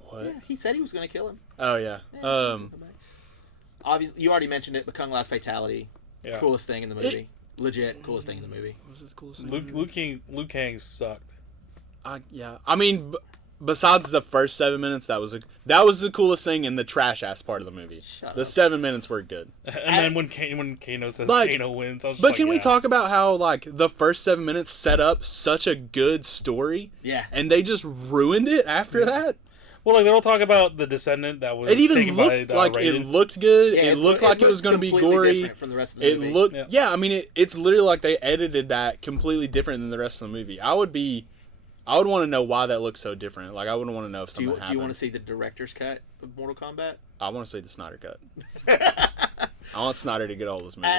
What? yeah, he said he was going to kill him. Oh yeah. Obviously, you already mentioned it, but Kung Lao's fatality, Yeah. coolest thing in the movie. Legit coolest thing in the movie. What was the coolest thing? Luke Kang sucked. Yeah. I mean, besides the first 7 minutes, that was the coolest thing in the trash ass part of the movie. Shut the up. 7 minutes were good. And then when Kano says Like- Kano wins, I was just But like, can we yeah. talk about how like the first 7 minutes set up such a good story, Yeah. and they just ruined it after that? Well, like they're all talking about the descendant that was It even taken looked by like Raiden. it looked good. Yeah, it looked like it was going to be completely gory. different from the rest of the It movie. looked, Yeah. yeah. I mean, it's literally like they edited that completely different than the rest of the movie. I would want to know why that looks so different. Like I would want to know if Do something you happened. want to see the director's cut of Mortal Kombat? I want to see the Snyder cut. I want Snyder to get all this movie.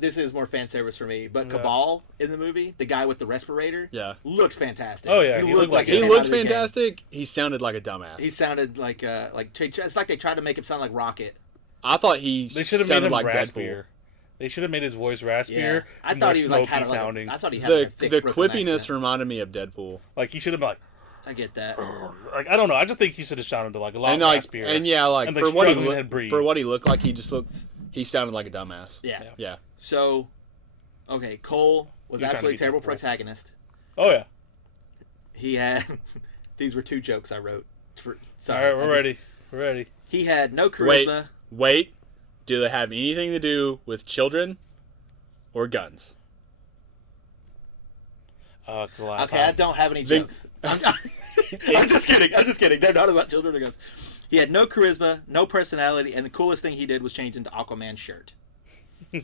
This is more fan service for me, but Yeah. Cabal in the movie, the guy with the respirator, Yeah. looked fantastic. Oh, yeah, he looked like He came looked out of the game. fantastic. He sounded like a dumbass. He sounded like it's like they tried to make him sound like Rocket. I thought he They should have made sounded him like raspier. Deadpool. They should have made his voice raspier. Yeah, I and thought more he was like had smoky like sounding. I thought he had like a thick The Brooklyn quippiness accent. reminded me of Deadpool. Like he should have been I get that. like I don't know. I just think he should have sounded like a lot And like, raspier. and yeah, like And, for what he struggling to breathe. for what he looked like, he sounded like a dumbass. Yeah. Yeah. So, okay, Cole was You're trying to absolutely be a terrible Deadpool. protagonist. Oh yeah. He had these were 2 jokes I wrote. All Sorry, right, we're ready. We're ready. He had no Wait, charisma. wait. Do they have anything to do with children or guns? 'Cause the last Okay, I time- don't have any Vin- jokes. I'm just kidding. I'm just kidding. They're not about children or guns. He had no charisma, no personality, and the coolest thing he did was change into Aquaman's shirt. I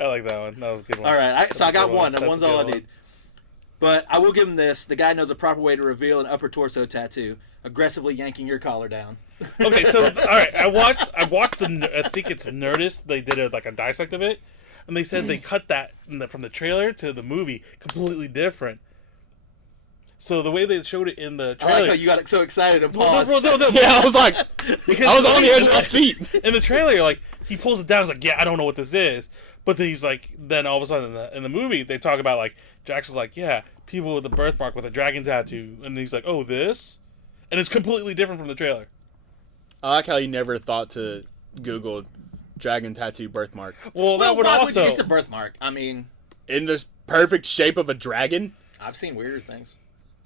like that one. That was a good one. All right, so I got Good one. That's a One's all I good one. need. But I will give him this. The guy knows a proper way to reveal an upper torso tattoo, aggressively yanking your collar down. Okay, so all right, I watched I think it's Nerdist. They did like a dissect of it, and they said they cut that from the trailer to the movie completely different. So the way they showed it in the I like trailer, how you got so excited and no, paused. no, Yeah, I was like, because I was on the edge of my seat. in the trailer, like he pulls it down. He's like, "Yeah, I don't know what this is," but then he's like, then all of a sudden in the movie they talk about like Jax is like, "Yeah, people with a birthmark with a dragon tattoo," and he's like, "Oh, this," and it's completely different from the trailer. I like how you never thought to Google dragon tattoo birthmark. Well, that would why also. it's a birthmark. I mean, In the perfect shape of a dragon? I've seen weirder things.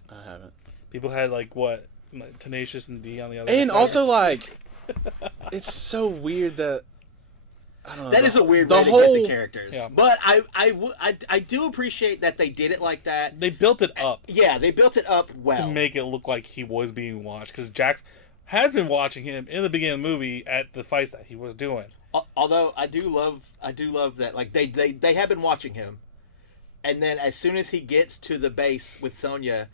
I haven't. People had like what, like, Tenacious and D on the other. And side. also, like, it's so weird that I don't know. That is a weird the way to whole, get the characters. Yeah. But I do appreciate that they did it like that. they built it up Yeah, they built it up to well. make it look like he was being watched because Jax has been watching him in the beginning of the movie at the fights that he was doing. Although I do love that like they have been watching him, and then as soon as he gets to the base with Sonya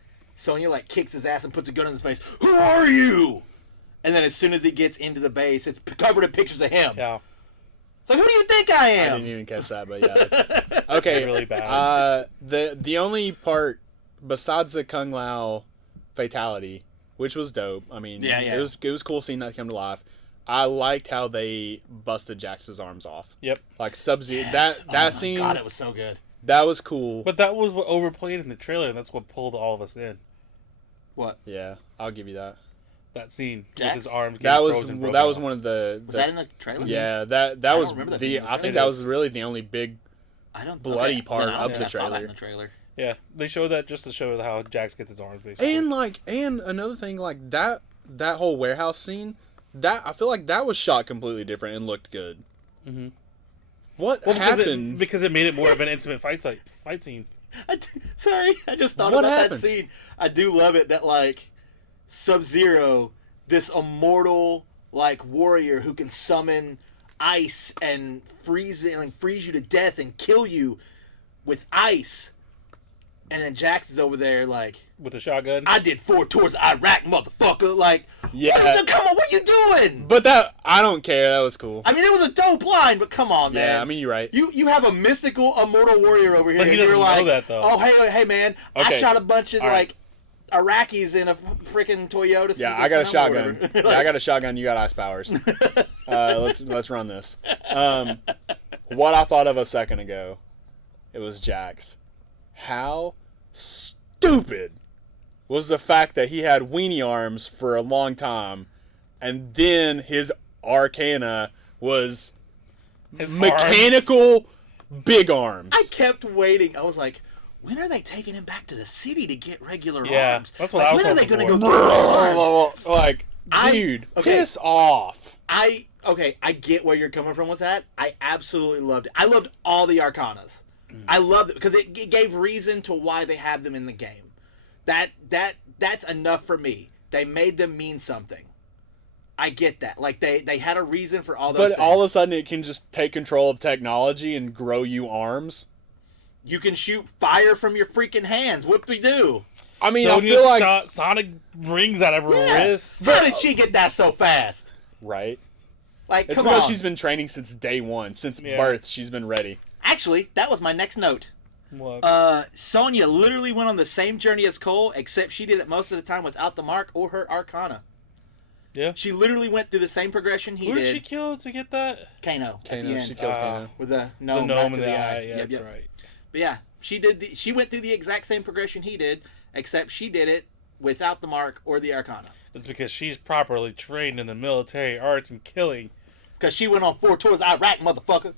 like kicks his ass and puts a gun in his face. Who are you? And then as soon as he gets into the base, it's covered in pictures of him. Yeah, It's like, who do you think I I am? didn't even catch that, but yeah. That's, okay. really bad. The only part besides the Kung Lao fatality, which was dope. I mean, Yeah. it was cool seeing that come to life. I liked how they busted Jax's arms off. yep. Like Sub-Zero, Yes. that Oh my scene, God, it was so good. that was cool. But that was what overplayed in the trailer, and that's what pulled all of us in. What? Yeah, I'll give you that. That scene Jax? with his arms. That getting was frozen, broken that was off. one of the. Was that in the trailer? Yeah, that don't was remember that being the. in the I think trailer. that was really the only big. I don't bloody okay. part Then I don't of think the I saw that trailer. in the trailer. Yeah, they showed that just to show how Jax gets his arms, basically. And another thing, like that whole warehouse scene, that I feel like that was shot completely different and looked good. Mm-hmm. What Well, happened? because it made it more of an intimate fight scene. Sorry, I just thought What about happened? that scene. I do love it that like Sub-Zero, this immortal like warrior who can summon ice and freeze you to death and kill you with ice. And then Jax is over there like, With the shotgun. I did 4 tours of Iraq, motherfucker. Like, Yeah. come on, what are you doing? But that I don't care. That was cool. I mean, it was a dope line, but come on, man. Yeah, I mean you're right. You have a mystical immortal warrior over here, But he and you're doesn't like, know that, though. oh hey man, I Okay. shot a bunch of All right. like Iraqis in a freaking Toyota. Yeah, I got a Sonoma or shotgun. whatever. Yeah, I got a shotgun. You got ice powers. Let's run this. What I thought of a second ago, it was Jax. How stupid was the fact that he had weenie arms for a long time, and then his arcana was His mechanical big arms. I kept waiting. I was like, when are they taking him back to the city to get regular Yeah, arms? that's what like, I was when are they hoping gonna for. go get those arms? Like, dude, piss off. I get where you're coming from with that. I absolutely loved it. I loved all the Arcanas. I loved it because it gave reason to why they have them in the game. That's enough for me. They made them mean something. I get that. Like they had a reason for all those But things. all of a sudden, it can just take control of technology and grow you arms. You can shoot fire from your freaking hands. What do we do? I mean, I Sonya feel like shot Sonic rings out of her wrists. How did she get that so fast? right. Like, It's come because on. she's been training since day one, since Yeah. birth. She's been ready. Actually, that was my next note. What? Sonya literally went on the same journey as Cole, except she did it most of the time without the mark or her Arcana. Yeah. She literally went through the same progression he Who did did. she kill to get that? Kano at the Kano, end she killed Kano. with the The gnome, gnome back in to the eye. eye. Yeah, Yep, that's yep. right. But yeah, she went through the exact same progression he did, except she did it without the mark or the Arcana. It's because she's properly trained in the military arts and killing. Because she went on 4 tours of Iraq, motherfucker.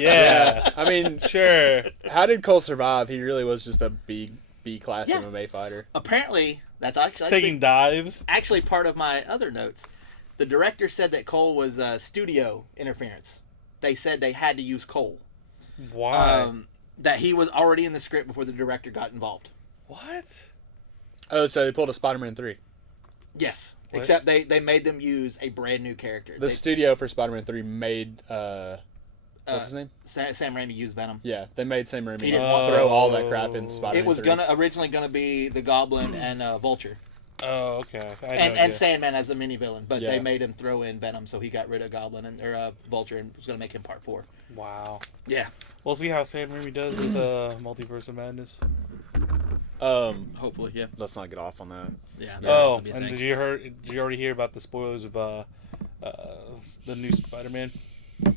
Yeah. I mean, Sure. how did Cole survive? He really was just a B class Yeah. MMA fighter. Apparently, that's actually Taking dives. actually part of my other notes. The director said that Cole was studio interference. They said they had to use Cole. Why? That he was already in the script before the director got involved. What? Oh, so they pulled a Spider-Man 3. Yes. What? Except they made them use a brand new character. The studio for Spider-Man 3 made what's his name? Sam Raimi used Venom. Yeah, they made Sam Raimi He didn't want throw to. all that crap in Spider-Man It was 3. originally gonna be the Goblin and Vulture, Oh, okay. I had no and idea. Sandman as a mini villain, but they Yeah. made him throw in Venom, so he got rid of Goblin or Vulture and was gonna make him part 4. Wow. Yeah. We'll see how Sam Raimi does with Multiverse of Madness. Hopefully, yeah. Let's not get off on that. Yeah. Oh, and did you already hear about the spoilers of the new Spider-Man? I don't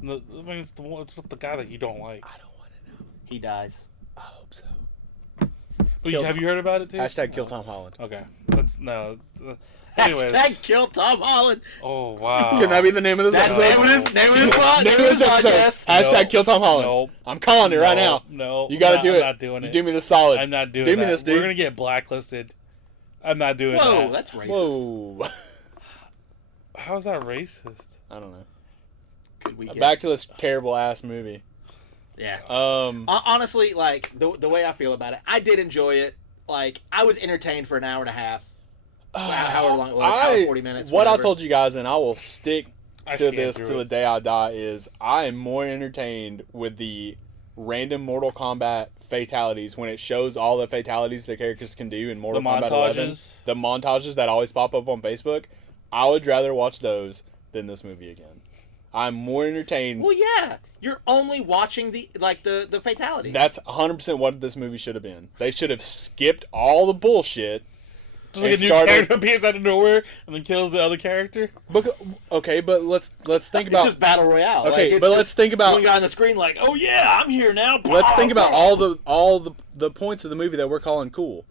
want to know. I mean, it's with the guy that you don't like. I don't want to know. He dies. I hope so. But have you heard about it too? Hashtag kill Tom Holland. Okay, that's no. Anyways. Hashtag kill Tom Holland. Oh wow. Can that be the name of this That's episode? name of this episode. podcast. Hashtag Nope. kill Tom Holland. Nope. I'm calling it right now. No, You got to do it. I'm not doing You it. do me the solid. I'm not doing Do me that. this, dude. We're gonna get blacklisted. I'm not doing Whoa, that. that's racist. Whoa. How's that racist? I don't know. Could we get... Back to this terrible ass movie. Yeah. Honestly, Like the way I feel about it, I did enjoy it. Like I was entertained for an hour and a half. However long it was, hour 40 minutes. What whatever. I told you guys, and I will stick to scanned this through till the it. day I die, is I am more entertained with the random Mortal Kombat fatalities when it shows all the fatalities the characters can do in Mortal The Kombat 11. montages? The montages that always pop up on Facebook. I would rather watch those than this movie again. I'm more entertained. Well, yeah, you're only watching the fatalities. That's 100% what this movie should have been. They should have skipped all the bullshit. Just like a and new started- character appears out of nowhere and then kills the other character. Okay, but let's think it's about just battle royale. Okay, Like, it's but let's just think about- one guy on the screen like, oh yeah, I'm here now. let's think about all the points of the movie that we're calling cool.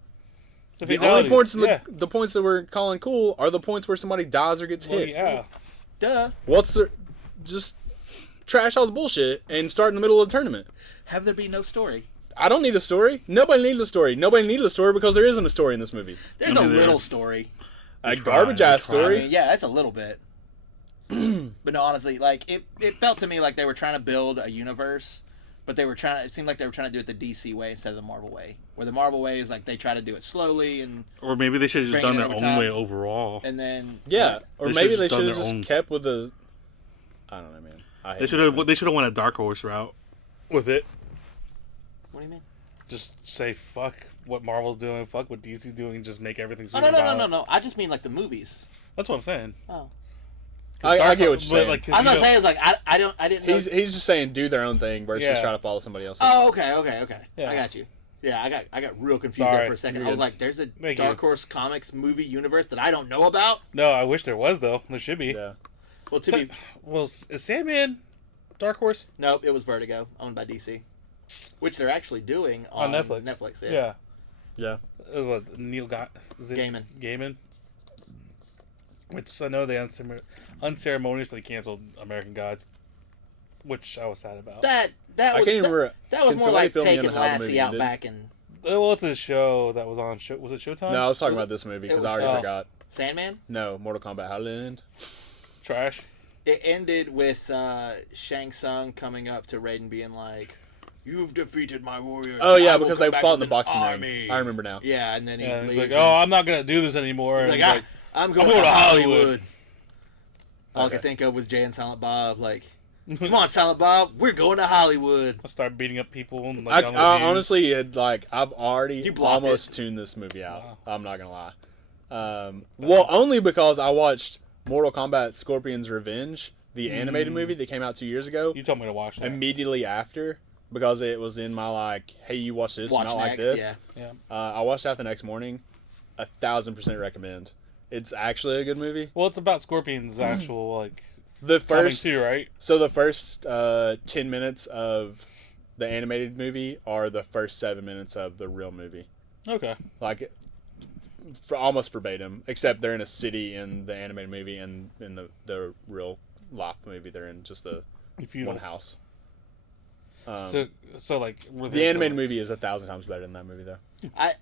The only points the points that we're calling cool are the points where somebody dies or gets Well, hit. yeah. Duh. What's the just trash all the bullshit and start in the middle of the tournament. Have there be no story? I don't need a story. Nobody needed a story. Nobody needed a story because there isn't a story in this movie. There's I a mean, little there's- story. A tried, garbage ass they tried. I story. mean, yeah, that's a little bit. But no, honestly, like it felt to me like they were trying to build a universe, but it seemed like they were trying to do it the DC way instead of the Marvel way. Where the Marvel way is like they try to do it slowly Or maybe they should have just Bring done it their over own time. way overall. and then Yeah, or They maybe should've they just should done have their just own- kept with the. I don't know, man. I hate They should this have. movie. They should have went a Dark Horse route with it. What do you mean? Just say fuck what Marvel's doing, fuck what DC's doing, and just make everything. Oh, Super no. violent. I just mean like the movies. That's what I'm saying. Oh. I get what you're saying. Like, 'cause I'm you not know- saying it's like I didn't know. He's just saying do their own thing versus Yeah. try to follow somebody else. Oh, okay. Yeah. I got you. Yeah, I got real confused Sorry, there for a second. you're I was good. like, there's a Thank Dark you. Horse Comics movie universe that I don't know about. No, I wish there was though. There should be. Yeah. Well, to be Well, is Sandman Dark Horse? nope, it was Vertigo, owned by DC, which they're actually doing on Netflix. Netflix, Yeah. Yeah. It was Neil is it Gaiman. Gaiman. Which I know they unceremoniously canceled American Gods, which I was sad about. That I was can't even remember. that was Can more somebody like fill me in taking on how the Lassie movie out ended? back in Well, it's a show that was on. Was it Showtime? No, I was talking Was about it- this movie it because was- I already oh. forgot. Sandman. No, Mortal Kombat. How did it end? Trash. It ended with Shang Tsung coming up to Raiden being like, "You've defeated my warrior." Oh yeah, I will because come they back fought in with the an boxing army." ring. I remember now. Yeah, and then he Yeah, he's leaves like, "Oh, I'm not gonna do this anymore." He's And like, he's I'm going going to to Hollywood. Hollywood. All I Okay. could think of was Jay and Silent Bob. Like, come on, Silent Bob, we're going to Hollywood. I'll start beating up people. And, I like, on reviews. honestly had I've already You blocked almost tuned this movie out. Wow. I'm not gonna lie. Well, only because I watched Mortal Kombat: Scorpion's Revenge, the animated movie that came out 2 years ago, You told me to watch that. immediately after because it was in my like, hey, you watch this, Watch you not like next, this. yeah. Yeah. I watched that the next morning. 1,000% recommend. It's actually a good movie. Well, it's about Scorpion's actual like The coming first too, right? So the first 10 minutes of the animated movie are the first 7 minutes of the real movie. Okay. Like, for almost verbatim, except they're in a city in the animated movie, and in the real life movie, they're in just the If you one don't. house. So like were The they- animated movie is 1,000 times better than that movie, though.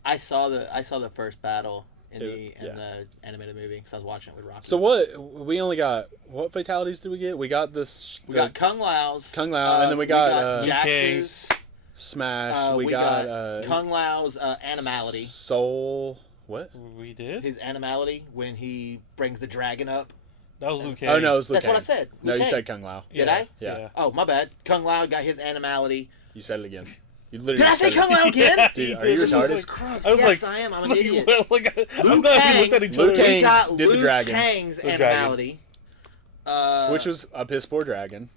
I saw the first battle in Yeah. the animated movie because I was watching it with Rocky. So we only got, what fatalities did we get? We got this, we got Kung Lao's, Kung Lao, and then we got, Jax's. Smash, We got got Kung Lao's animality. Soul, what? We did. His animality when he brings the dragon up. That was Liu Kang. Oh, no, it was Liu That's what I Kang. said. No, Liu you Kang. said Kung Lao. Did I? Yeah. Oh, my bad. Kung Lao got his animality. You said it again. You literally Did I say said it. Kung Lao again? Dude, are you Jesus retarded? Christ. I was Yes, like- I am. I'm an Like, idiot. I was like, I'm Liu glad we Kang- looked at each Liu other. Kang We got did the Liu dragon. Kang's The dragon. animality. Which was a piss poor dragon.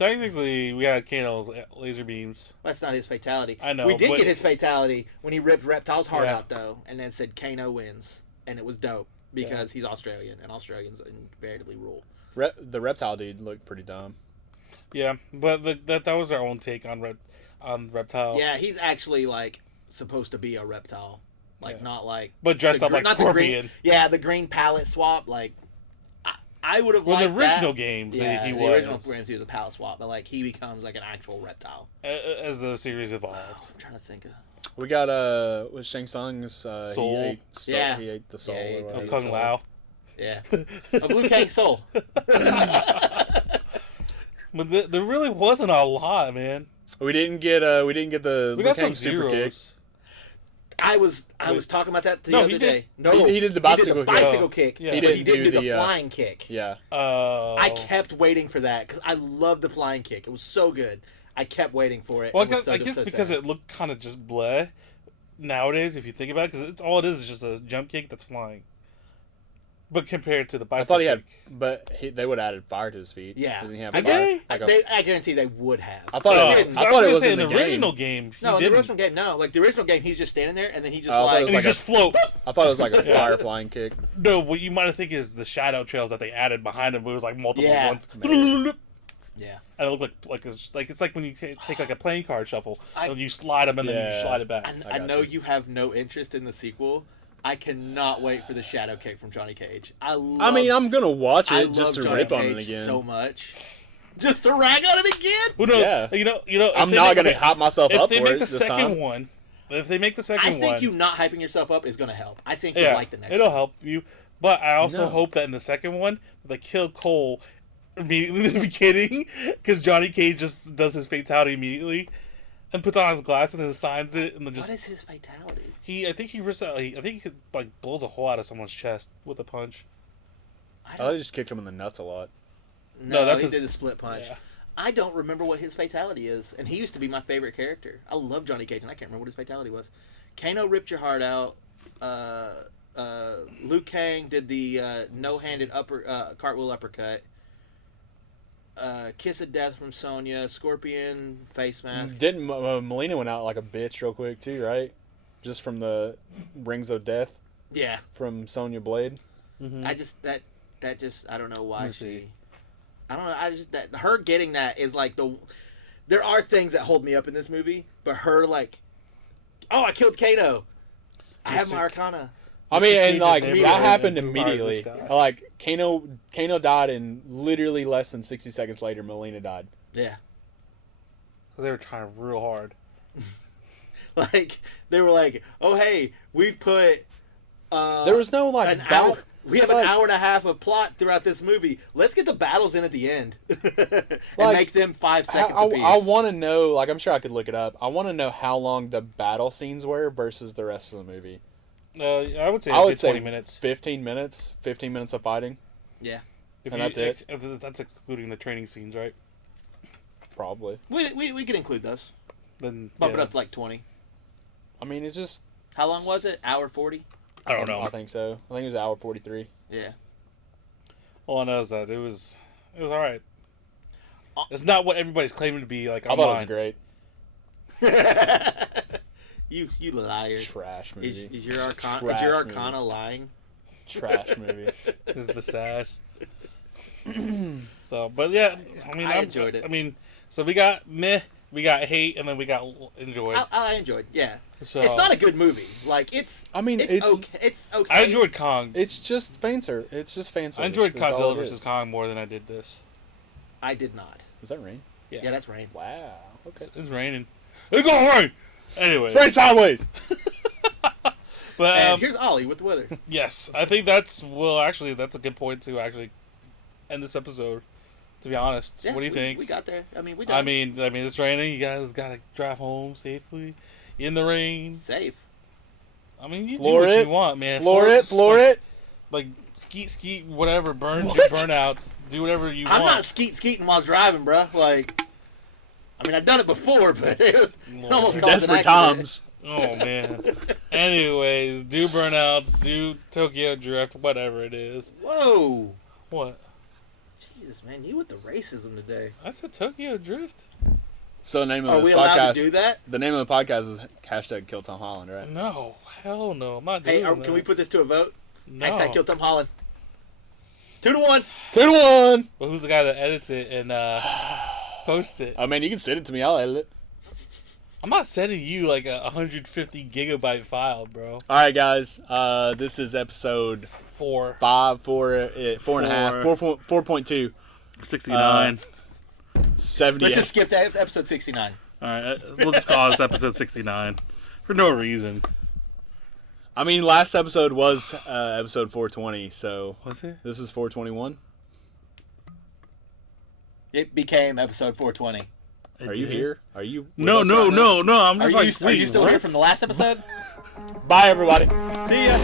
Technically, we had Kano's laser beams. That's not his fatality. I know, We did but- get his fatality when he ripped Reptile's heart Yeah. out, though, and then said Kano wins. And it was dope because he's Australian, and Australians invariably rule. The reptile dude looked pretty dumb. Yeah, but that was our own take on Reptile. Yeah, he's actually, like, supposed to be a reptile. Like, Yeah. not like... But dressed the up gr- like not the Scorpion. green, yeah, the green palette swap, like... I would have Well, liked the original that. game, Yeah, he the was. original games he was a palette swap, but, like, he becomes, like, an actual reptile. As the series evolved. I'm trying to think of... We got with Shang Tsung's Soul. he ate the soul. Yeah, he ate or the whatever. Kung soul. Lao. Yeah. Of Liu Kang's soul. But there really wasn't a lot, man. We didn't get the We Liu got Kang some super kick. zeros. I was Wait. talking about that the No, other he did- day. No, he did the bicycle kick. bicycle Oh, kick. yeah. He But he didn't didn't do do the the, flying kick. Yeah. I kept waiting for that because I loved the flying kick. It was so good. I kept waiting for it. Well, It was I guess so because sad. it looked kind of just bleh nowadays, if you think about it, because it's all it is just a jump kick that's flying. But compared to the I bicycle thought he had, kick, but they would have added fire to his feet. Yeah. Doesn't he have I, fire? guarantee, I guarantee they would have. I thought Oh, it was. didn't. I I thought it was was gonna in say the in the original game. game. No, in the didn't. original game, no. Like the original game, he's just standing there and then he just Oh, I thought like it was And he like just float. I thought it was like a fire flying kick. No, what you might think is the shadow trails that they added behind him. It was like multiple Yeah, ones. maybe. yeah. And it looked it's like when you take like a playing card shuffle, I- and you slide them and then you Yeah. slide it back. I got know you. you have no interest in the sequel. I cannot wait for the shadow kick from Johnny Cage. I mean, I'm gonna watch I it just love to Johnny rip on Cage it again. so much. Just to rag on it again. Who knows? Yeah. You know. If I'm they not make- gonna hype myself If up they for make it the this second time. one, if they make the second I one, think you not hyping yourself up is going to help. I think you yeah, like the next it'll one. help you. But I also No. hope that in the second one, they kill Cole immediately in the beginning, because Johnny Cage just does his fatality immediately and puts on his glasses and signs it, and then just What is his fatality? I think he rips out. I think he like blows a hole out of someone's chest with a punch. I I don't just kicked him in the nuts a lot. No, that's he his- did the split punch. Yeah. I don't remember what his fatality is, and he used to be my favorite character. I love Johnny Cage, and I can't remember what his fatality was. Kano ripped your heart out. Liu Kang did the no-handed cartwheel uppercut. Kiss of death from Sonya. Scorpion face mask. Didn't Melina went out like a bitch real quick too, right? Just from the rings of death Yeah, from Sonya Blade. I just that just I don't know why Let me she. see. I don't know. I just that her getting that is like the. There are things that hold me up in this movie, but her like, oh, I killed Kano. I have my Arcana. I mean, and Cage's like neighbor that happened and Drew Hart immediately. just died. Like Kano died, and literally less than 60 seconds later, Melina died. Yeah. Because they were trying real hard. Like they were like, oh hey, we've put There was no like an battle. hour. We have like- an hour and a half of plot throughout this movie. Let's get the battles in at the end and Like, make them 5 seconds I apiece. want to know. Like, I'm sure I could look it up. I want to know how long the battle scenes were versus the rest of the movie. I would say I would say 20 minutes. 15 minutes. 15 minutes of fighting, Yeah, If and you, that's it? if that's including the training scenes, right? probably. we can include those. Then Bump it yeah. up to like 20. I mean, it's just. How long was it? Hour 40. I don't know. I think so. I think it was hour 43. Yeah. All I know is that it was all right. It's not what everybody's claiming to be. Like I thought it was great. you liar. Trash movie. Is your Arcana Trash Arcana lying? Trash movie. Is the sass. So, but yeah, I mean, I enjoyed it. I mean, so we got meh, we got hate, and then we got enjoyed. I enjoyed. Yeah. So It's not a good movie. Like it's. I mean, it's, it's okay. It's okay. I enjoyed Kong. It's just fan service. It's just fan service. I enjoyed That's all Godzilla it vs is. Kong more than I did this. I did not. Is that rain? Yeah, that's Rain. Wow. Okay. It's raining. It's gonna rain. Anyway, It's rain sideways. but And here's Ollie with the weather. yes, I think that's a good point to actually end this episode. To be honest, Yeah, what do you think? We got there. I mean, we done. I mean, it's raining. You guys gotta drive home safely in the rain. safe. I mean, you Floor do what it. you want, man. Floor it. Like skeet, whatever burns What? you, burnouts. Do whatever you I'm want. not skeeting while driving, bruh. Like, I mean, I've done it before, but it almost caused an Desperate accident. times. Oh man. Anyways, do burnouts, do Tokyo Drift, whatever it is. Whoa. What? Jesus Jesus, man, you with the racism today. I said Tokyo Drift. So the name of Are this we allowed podcast. to do that? The name of the podcast is hashtag Kill Tom Holland, right? No, hell no. I'm not doing Hey, that. can we put this to a vote? No. Hashtag kill Tom Holland. 2-1. 2-1. But who's the guy that edits it and posts it? I mean, you can send it to me. I'll edit it. I'm not sending you like a 150 gigabyte file, bro. All right, guys. This is episode 4. 4.2. 69. 70. Let's just skip to episode 69. All right, we'll just call this episode 69 for no reason. I mean, last episode was episode 420, so Was it? this is 421. It became episode 420. Are you here? Are you? with No, us no, right now? no, no. I'm Are just you, like, are you wait, still what? here from the last episode? Bye, everybody. See ya.